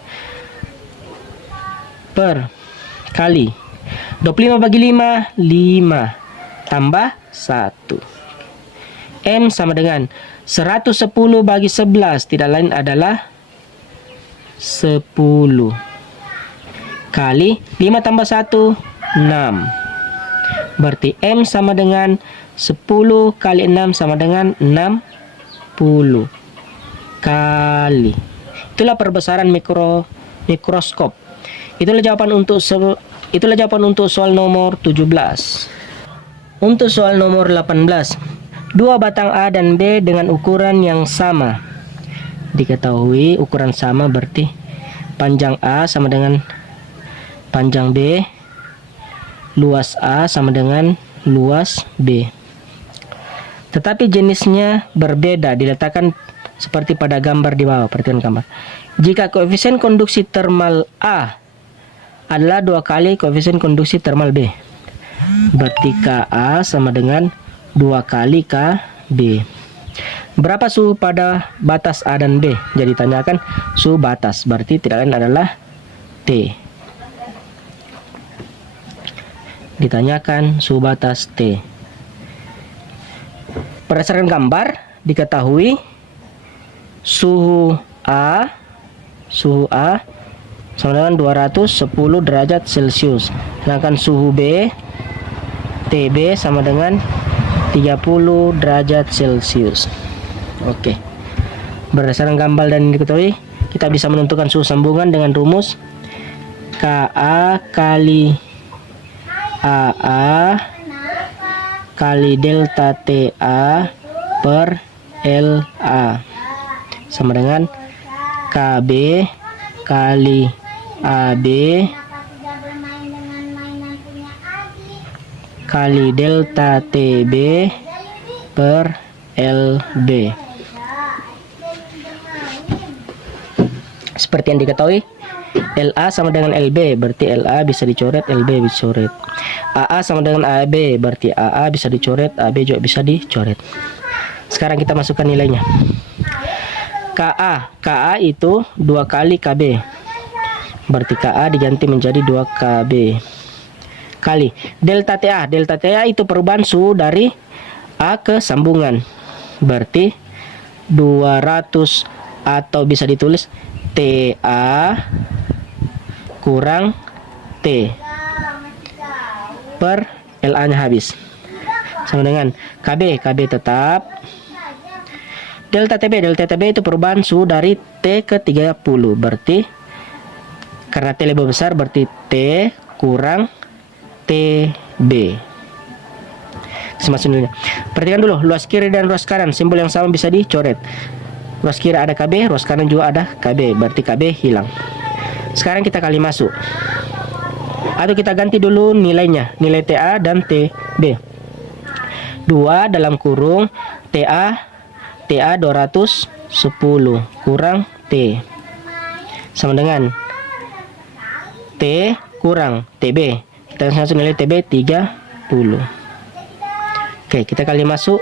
Per kali 25 bagi 5 5 tambah 1. M sama dengan 110 bagi 11 tidak lain adalah 10 kali 5 tambah 1 6. Berarti M sama dengan 10 kali 6 sama dengan 60 kali. Itulah perbesaran mikroskop. Itulah jawaban untuk soal nomor 17. Untuk soal nomor 18, dua batang A dan B dengan ukuran yang sama. Diketahui ukuran sama berarti panjang A sama dengan panjang B, luas A sama dengan luas B. Tetapi jenisnya berbeda, diletakkan seperti pada gambar di bawah. Perhatikan gambar. Jika koefisien konduksi termal A adalah 2 kali koefisien konduksi termal B, berarti Ka sama dengan 2 kali Kb. Berapa suhu pada batas A dan B? Jadi tanyakan suhu batas, berarti tidak lain adalah T. Ditanyakan suhu batas T. Berdasarkan gambar diketahui suhu A sama dengan 210 derajat Celcius. Sedangkan suhu B TB sama dengan 30 derajat Celcius. Oke. Berdasarkan gambar dan diketahui, kita bisa menentukan suhu sambungan dengan rumus Ka kali AA kali delta TA per LA sama dengan KB kali AB kali delta TB per LB. Seperti yang diketahui, LA sama dengan LB, berarti LA bisa dicoret, LB bisa dicoret. AA sama dengan AB, berarti AA bisa dicoret, AB juga bisa dicoret. Sekarang kita masukkan nilainya. KA itu 2 kali KB. Berarti KA diganti menjadi 2 KB. Kali delta TA. Delta TA itu perubahan suhu dari A ke sambungan. Berarti 200 atau bisa ditulis TA kurang T per LA nya habis. Sama dengan KB tetap. Delta TB itu perubahan suhu dari T ke 30. Berarti karena T lebih besar berarti T kurang TB. Semacamnya. Perhatikan dulu luas kiri dan luas kanan, simbol yang sama bisa dicoret. Luas kiri ada KB, luas kanan juga ada KB, berarti KB hilang. Sekarang kita kali masuk. Atau kita ganti dulu nilainya, nilai TA dan TB. 2 dalam kurung TA 210 kurang T sama dengan T kurang TB. Kita langsung nilai TB 30. Oke, kita kali masuk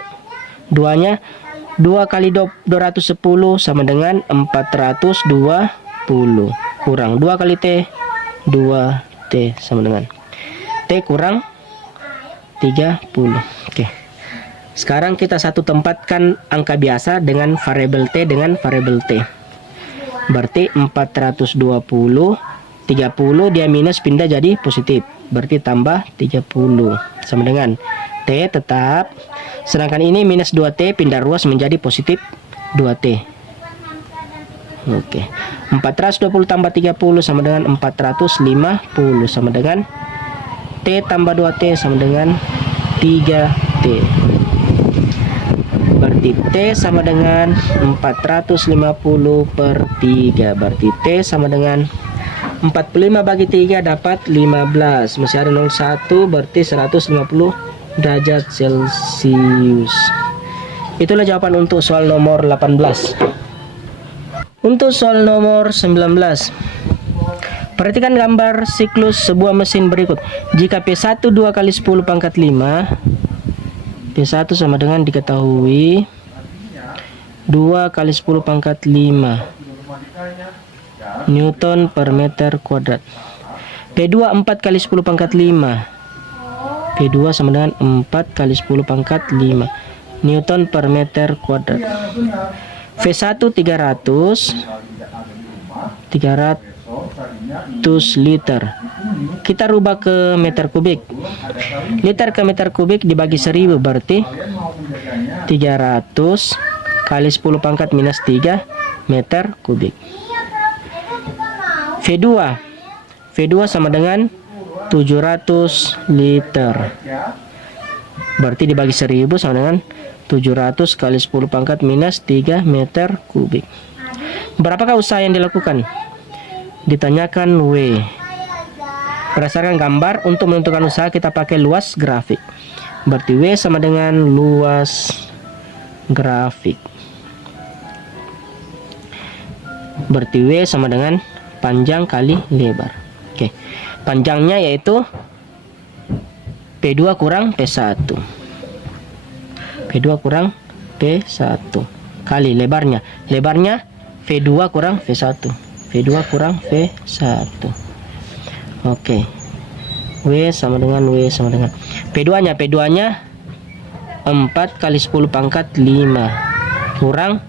2-nya. 2 kali 210 sama dengan 420 kurang 2 kali T 2T sama dengan T kurang 30. Oke. Sekarang kita satu tempatkan angka biasa dengan variabel T dengan variabel T. Berarti 420 30 dia minus pindah jadi positif. Berarti tambah 30 sama dengan T tetap. Sedangkan ini minus 2T pindah ruas menjadi positif 2T. Oke. 420 tambah 30 sama dengan 450 sama dengan T tambah 2T sama dengan 3T. Berarti T sama dengan 450 per 3. Berarti T sama dengan 45 bagi 3 dapat 15. Masih ada 01 berarti 150 derajat Celcius. Itulah jawaban untuk soal nomor 18. Untuk soal nomor 19. Perhatikan gambar siklus sebuah mesin berikut. Jika P1 2 kali 10 pangkat 5, P1 sama dengan diketahui 2 kali 10 pangkat 5 Newton per meter kuadrat. P2 4 kali 10 pangkat 5. P2 sama dengan 4 kali 10 pangkat 5 Newton per meter kuadrat. V1 300 liter. Kita rubah ke meter kubik. Liter ke meter kubik dibagi 1000 berarti 300 kali 10 pangkat minus 3 meter kubik. V2 sama dengan 700 liter. Berarti dibagi 1000 sama dengan 700 kali 10 pangkat minus 3 meter kubik. Berapakah usaha yang dilakukan? Ditanyakan W. Berdasarkan gambar, untuk menentukan usaha kita pakai luas grafik. Berarti W sama dengan luas grafik. Berarti W sama dengan panjang kali lebar. Oke. Panjangnya yaitu P2 kurang P1. P2 kurang P1 kali lebarnya. Lebarnya V2 kurang V1. V2 kurang V1. Oke. W sama dengan P2-nya 4 kali 10 pangkat 5 kurang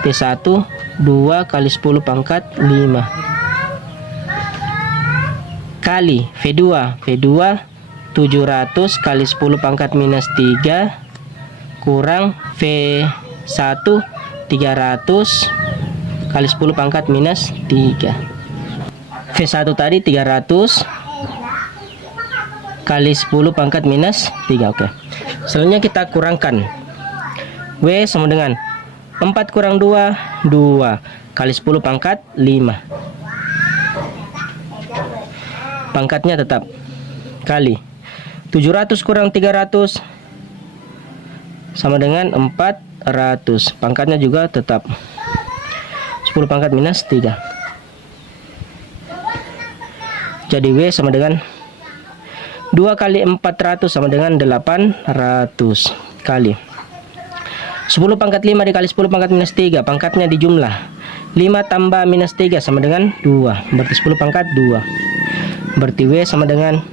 P1 2 kali 10 pangkat 5 kali V2 700 kali 10 pangkat minus 3 kurang V1 300 kali 10 pangkat minus 3. V1 tadi 300 kali 10 pangkat minus 3. Oke. Selanjutnya kita kurangkan. W sama dengan 4 kurang 2 kali 10 pangkat 5. Pangkatnya tetap kali 700 kurang 300 sama dengan 400. Pangkatnya juga tetap 10 pangkat minus 3. Jadi W sama dengan 2 kali 400 sama dengan 800 kali 10 pangkat 5 dikali 10 pangkat minus 3, pangkatnya dijumlah. 5 tambah minus 3 sama dengan 2, berarti 10 pangkat 2. Berarti W sama dengan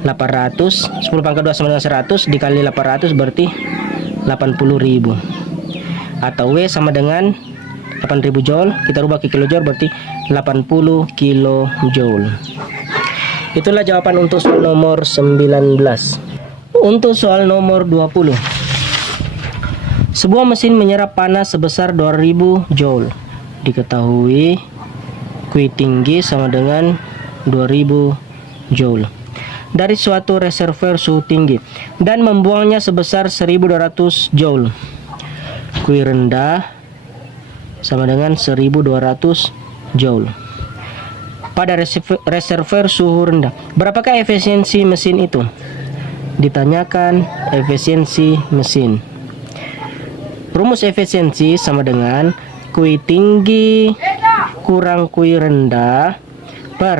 800. 10 pangkat 2 sama dengan 100 dikali 800 berarti 80.000. Atau W sama dengan 8.000 joule, kita rubah ke kilojoule berarti 80 kilojoule. Itulah jawaban untuk soal nomor 19. Untuk soal nomor 20. Sebuah mesin menyerap panas sebesar 2000 joule. Diketahui Q tinggi sama dengan 2000 joule dari suatu reservoir suhu tinggi dan membuangnya sebesar 1200 joule. Q rendah sama dengan 1200 joule pada reservoir suhu rendah. Berapakah efisiensi mesin itu? Ditanyakan efisiensi mesin. Rumus efisiensi sama dengan Q tinggi kurang Q rendah per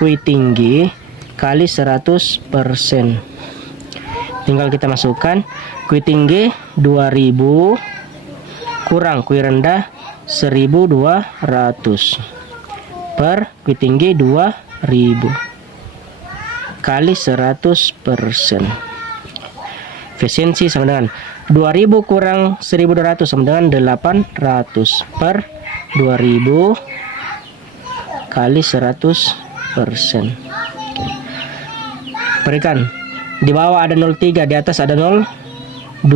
Q tinggi kali 100%. Tinggal kita masukkan Q tinggi 2000 kurang Q rendah 1200 per Q tinggi 2000 kali 100%. Efisiensi sama dengan 2000 kurang 1200 sama dengan 800 per 2000 kali 100%. Berikan di bawah ada 03, di atas ada 024,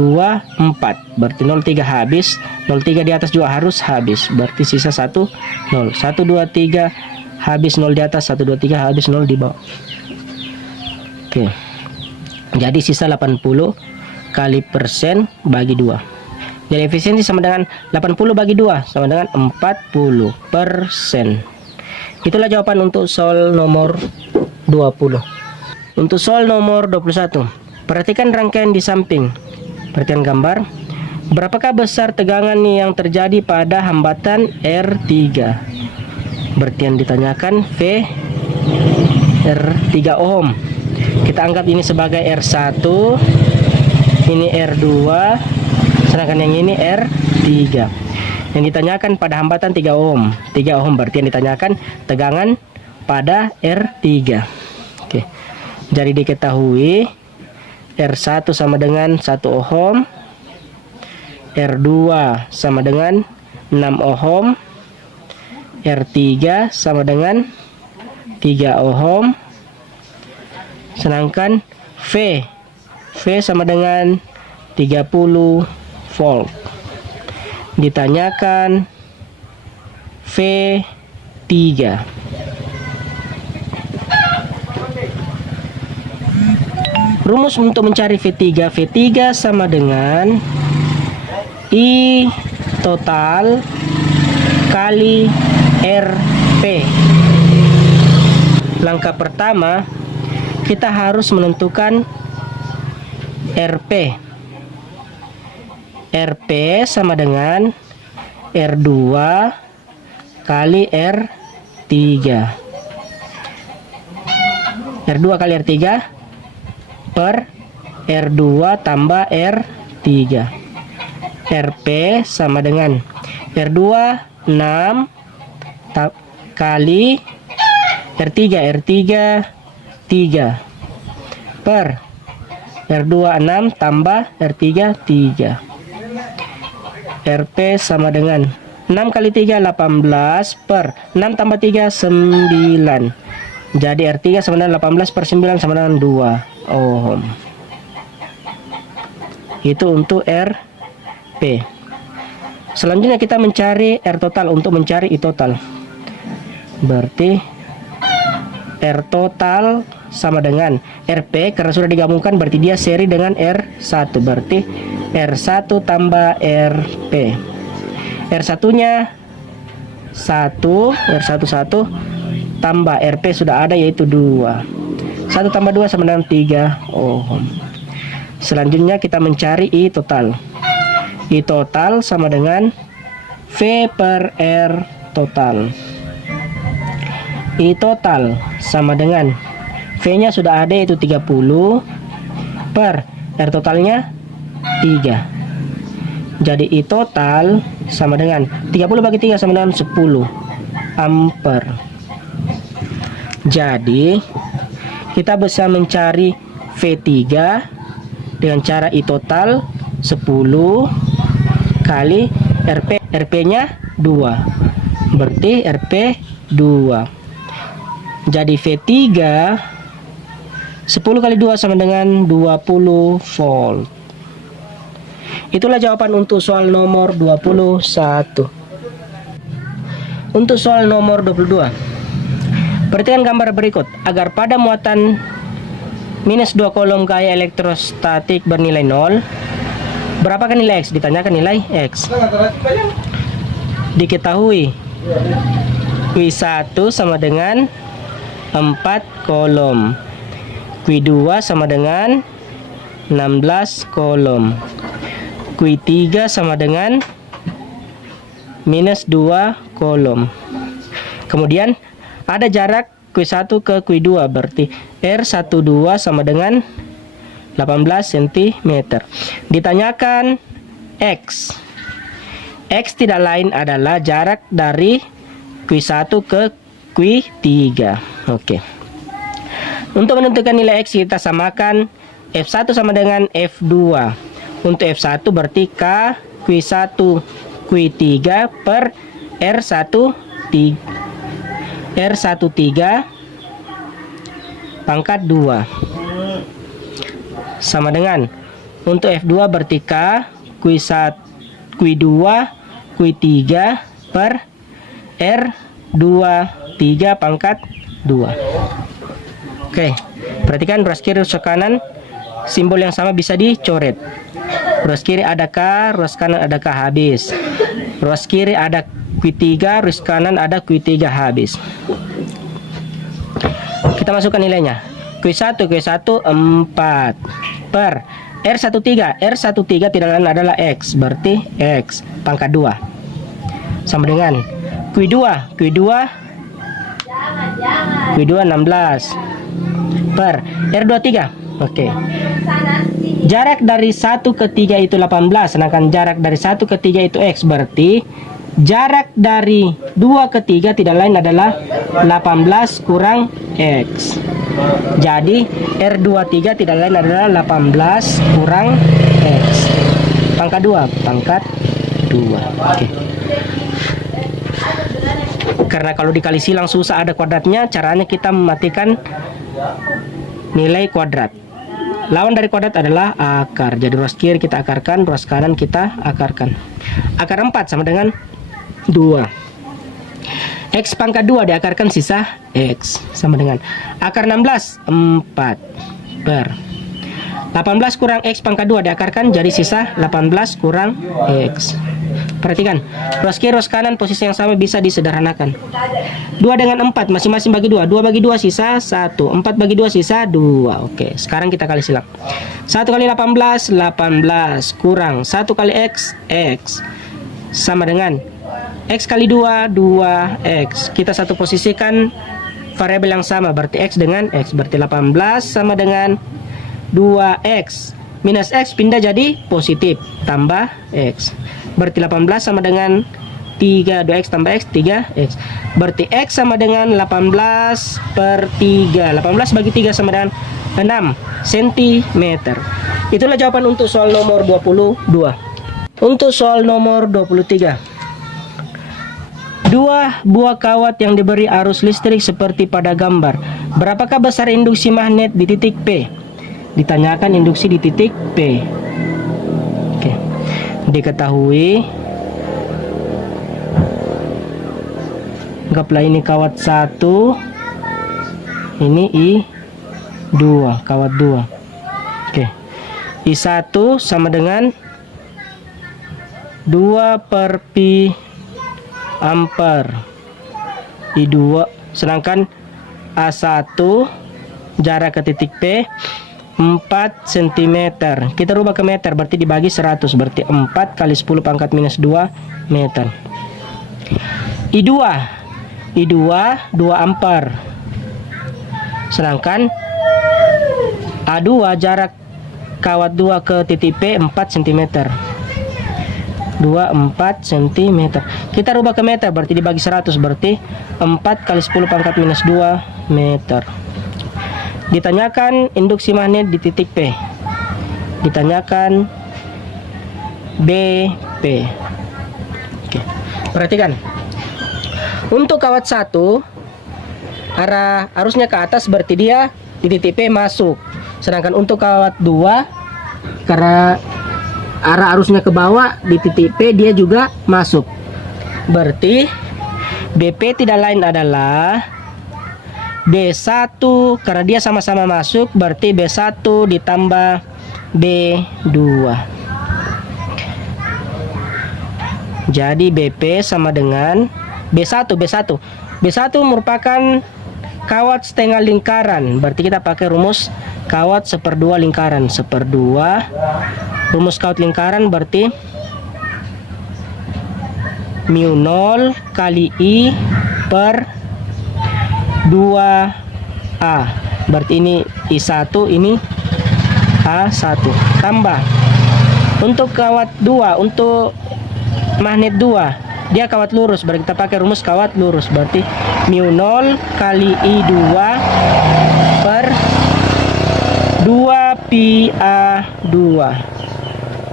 berarti 03 habis, 03 di atas juga harus habis, berarti sisa 1 0. 1 2 3 habis 0 di atas, 1 2 3 habis 0 di bawah. Oke. Jadi sisa 80 kali persen bagi 2. Jadi efisiensi sama dengan 80 bagi 2 sama dengan 40%. Itulah jawaban untuk soal nomor 20. Untuk soal nomor 21. Perhatikan rangkaian di samping. Perhatikan gambar. Berapakah besar tegangan yang terjadi pada hambatan R3? Berarti yang ditanyakan V R3 ohm. Kita anggap ini sebagai R1, ini R2, sedangkan yang ini R3. Yang ditanyakan pada hambatan 3 ohm. 3 ohm berarti yang ditanyakan tegangan pada R3. Oke. Jadi diketahui R1 sama dengan 1 ohm, R2 sama dengan 6 ohm, R3 sama dengan 3 ohm, sedangkan V sama dengan 30 volt. Ditanyakan V3. Rumus untuk mencari V3. V3 sama dengan I total kali RP. Langkah pertama, kita harus menentukan RP. RP sama dengan R2 kali R3. R2 kali R3 per R2 tambah R3. RP sama dengan R2 6 kali R3 3 per R2 6 tambah R3 3. RP sama dengan 6 kali 3 18 per 6 tambah 3 9. Jadi R3 sama dengan 18 per 9 sama dengan 2 ohm. Itu untuk RP. Selanjutnya kita mencari R total. Untuk mencari I total, berarti R total sama dengan RP, karena sudah digabungkan berarti dia seri dengan R1, berarti R1 tambah RP. R1 nya 1, R1 1 tambah RP sudah ada yaitu 2. 1 tambah 2 sama dengan 3 ohm. Selanjutnya kita mencari I total. I total sama dengan V per R total. I total sama dengan V nya sudah ada yaitu 30 per R totalnya 3. Jadi I total sama dengan 30 bagi 3 sama dengan 10 ampere. Jadi kita bisa mencari V3 dengan cara I total 10 kali RP. RP-nya 2. Berarti RP 2. Jadi V3 10 kali 2 sama dengan 20 volt. Itulah jawaban untuk soal nomor 21. Untuk soal nomor 22. Perhatikan gambar berikut. Agar pada muatan minus 2 kolom gaya elektrostatik bernilai 0, berapakah nilai X? Ditanyakan nilai X. Diketahui Q1 sama dengan 4 kolom, Q2 sama dengan 16 kolom, Q3 sama dengan minus 2 kolom. Kemudian ada jarak Q1 ke Q2, berarti R12 sama dengan 18 cm. Ditanyakan X. X tidak lain adalah jarak dari Q1 ke Q3. Oke. Untuk menentukan nilai X kita samakan F1 sama dengan F2. Untuk F1 berarti K Q1 Q3 per R13 pangkat 2 sama dengan, untuk F2 berarti K Q1 Q2 Q3 per R23 pangkat 2. Oke, perhatikan ruas kiri ruas kanan, simbol yang sama bisa dicoret. Ruas kiri ada K, ruas kanan ada K habis. Ruas kiri ada Q3, ruas kanan ada Q3 habis. Kita masukkan nilainya. Q1 4 per R13 tidak lain adalah X, berarti X pangkat 2 sama dengan Q2 16 per R23. Oke. Jarak dari 1 ke 3 itu 18, sedangkan jarak dari 1 ke 3 itu X, berarti jarak dari 2 ke 3 tidak lain adalah 18 kurang X. Jadi R23 tidak lain adalah 18 kurang X pangkat 2. Oke. Karena kalau dikali silang susah ada kuadratnya, caranya kita mematikan nilai kuadrat. Lawan dari kuadrat adalah akar. Jadi ruas kiri kita akarkan, ruas kanan kita akarkan. Akar 4 sama dengan 2. X pangkat 2 diakarkan sisa X sama dengan akar 16 4 per 18 kurang X pangkat 2 diakarkan jadi sisa 18 kurang X. Perhatikan, ruas kiri ruas kanan posisi yang sama bisa disederhanakan. 2 dengan 4 masing-masing bagi 2. 2 bagi 2 sisa 1. 4 bagi 2 sisa 2. Oke, sekarang kita kali silang. 1 kali 18 kurang 1 kali X sama dengan X kali 2 2X. Kita satu posisikan variabel yang sama, berarti X dengan X, berarti 18 sama dengan 2X minus X pindah jadi positif tambah X, berarti 18 sama dengan 3, 2X tambah X 3X, berarti X sama dengan 18 per 3. 18 bagi 3 sama dengan 6 cm. Itulah jawaban untuk soal nomor 22. Untuk soal nomor 23. 2 buah kawat yang diberi arus listrik seperti pada gambar. Berapakah besar induksi magnet di titik P? Ditanyakan induksi di titik P. Oke. Diketahui, anggaplah ini kawat 1, ini I2, kawat 2. Oke. I1 sama dengan 2 per pi ampere. I2, sedangkan A1 jarak ke titik P 4 cm. Kita rubah ke meter, berarti dibagi 100, berarti 4 kali 10 pangkat minus 2 meter. I2 2 ampere, sedangkan A2 jarak kawat 2 ke titik P 4 cm. 24 cm. Kita rubah ke meter, berarti dibagi 100, berarti 4 kali 10 pangkat minus 2 meter. Ditanyakan induksi magnet di titik P. Ditanyakan BP. Oke. Perhatikan. Untuk kawat 1, arusnya ke atas, berarti dia di titik P masuk. Sedangkan untuk kawat 2, karena arah arusnya ke bawah, di titik P dia juga masuk. Berarti BP tidak lain adalah B1, karena dia sama-sama masuk, berarti B1 ditambah B2. Jadi BP sama dengan B1 merupakan kawat setengah lingkaran, berarti kita pakai rumus kawat 1/2 lingkaran. 1/2 rumus kawat lingkaran berarti mu0 kali I per 2A, berarti ini I1, ini A1, tambah untuk kawat 2, untuk magnet 2 dia kawat lurus, berarti kita pakai rumus kawat lurus, berarti mu0 kali I2 per 2PA2,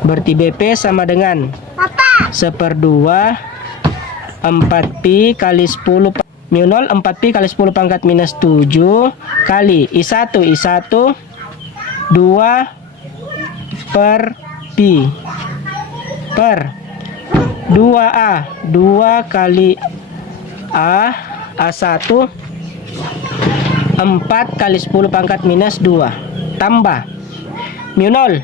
berarti BP sama dengan 1/2 4pi kali 10 mu0 4pi kali 10 pangkat minus 7 kali I1 2 per pi per 2A 2 kali A1 4 kali 10 pangkat minus 2 tambah mu0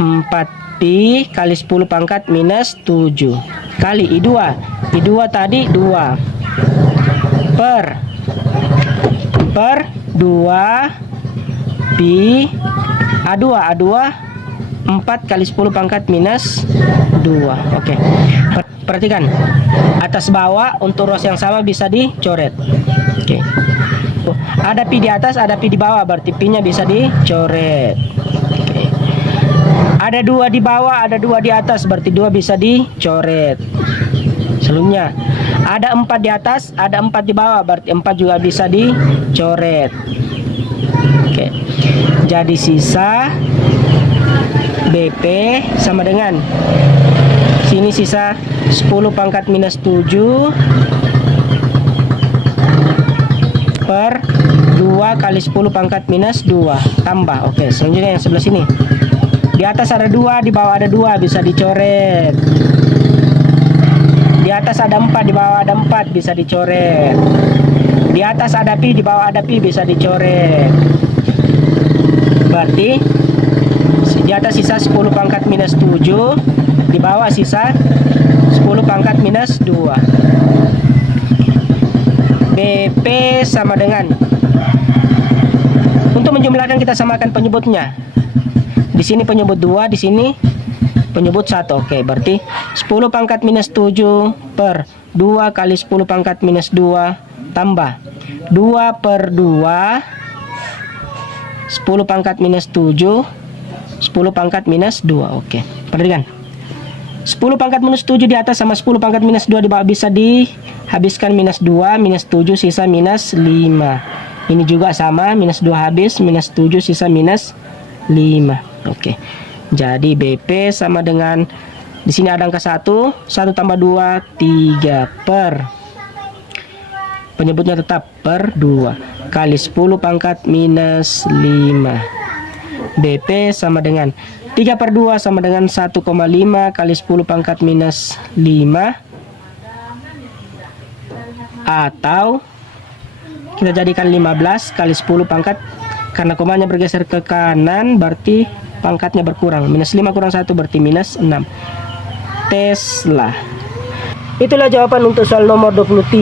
4pi kali 10 pangkat minus 7 kali I2 tadi 2 per 2 pi A2 4 kali 10 pangkat minus 2. Oke. Perhatikan, atas bawah untuk ruas yang sama bisa dicoret. Oke. Ada pi di atas, ada pi di bawah, berarti pi nya bisa dicoret. Oke. Ada 2 di bawah, ada 2 di atas, berarti 2 bisa dicoret. Sebelumnya ada 4 di atas, ada 4 di bawah, berarti 4 juga bisa dicoret. Oke. Jadi sisa BP sama dengan sini sisa 10 pangkat minus 7 per 2 kali 10 pangkat minus 2 tambah. Oke, selanjutnya yang sebelah sini. Di atas ada 2, di bawah ada 2, bisa dicoret. Di atas ada 4, di bawah ada 4, bisa dicoret. Di atas ada pi, di bawah ada pi, bisa dicoret. Berarti di atas sisa 10 pangkat minus 7, di bawah sisa 10 pangkat minus 2. BP sama dengan, untuk menjumlahkan kita samakan penyebutnya. Di sini penyebut 2, di sini penyebut 1. Oke, berarti 10 pangkat minus 7 per 2 kali 10 pangkat minus 2 tambah 2 per 2 10 pangkat minus 7 10 pangkat minus 2. Oke, perhatikan, 10 pangkat minus 7 di atas sama 10 pangkat minus 2 di bawah bisa dihabiskan minus 2, minus 7 sisa minus 5. Ini juga sama, minus 2 habis, minus 7 sisa minus 5. Oke, jadi BP sama dengan, di sini ada angka 1 tambah 2, 3 per, penyebutnya tetap per 2 kali 10 pangkat minus 5. BP sama dengan 3 per 2 sama dengan 1,5 kali 10 pangkat minus 5, atau kita jadikan 15 kali 10 pangkat, karena komanya bergeser ke kanan berarti pangkatnya berkurang, minus 5 kurang 1 berarti minus 6 Tesla. Itulah jawaban untuk soal nomor 23.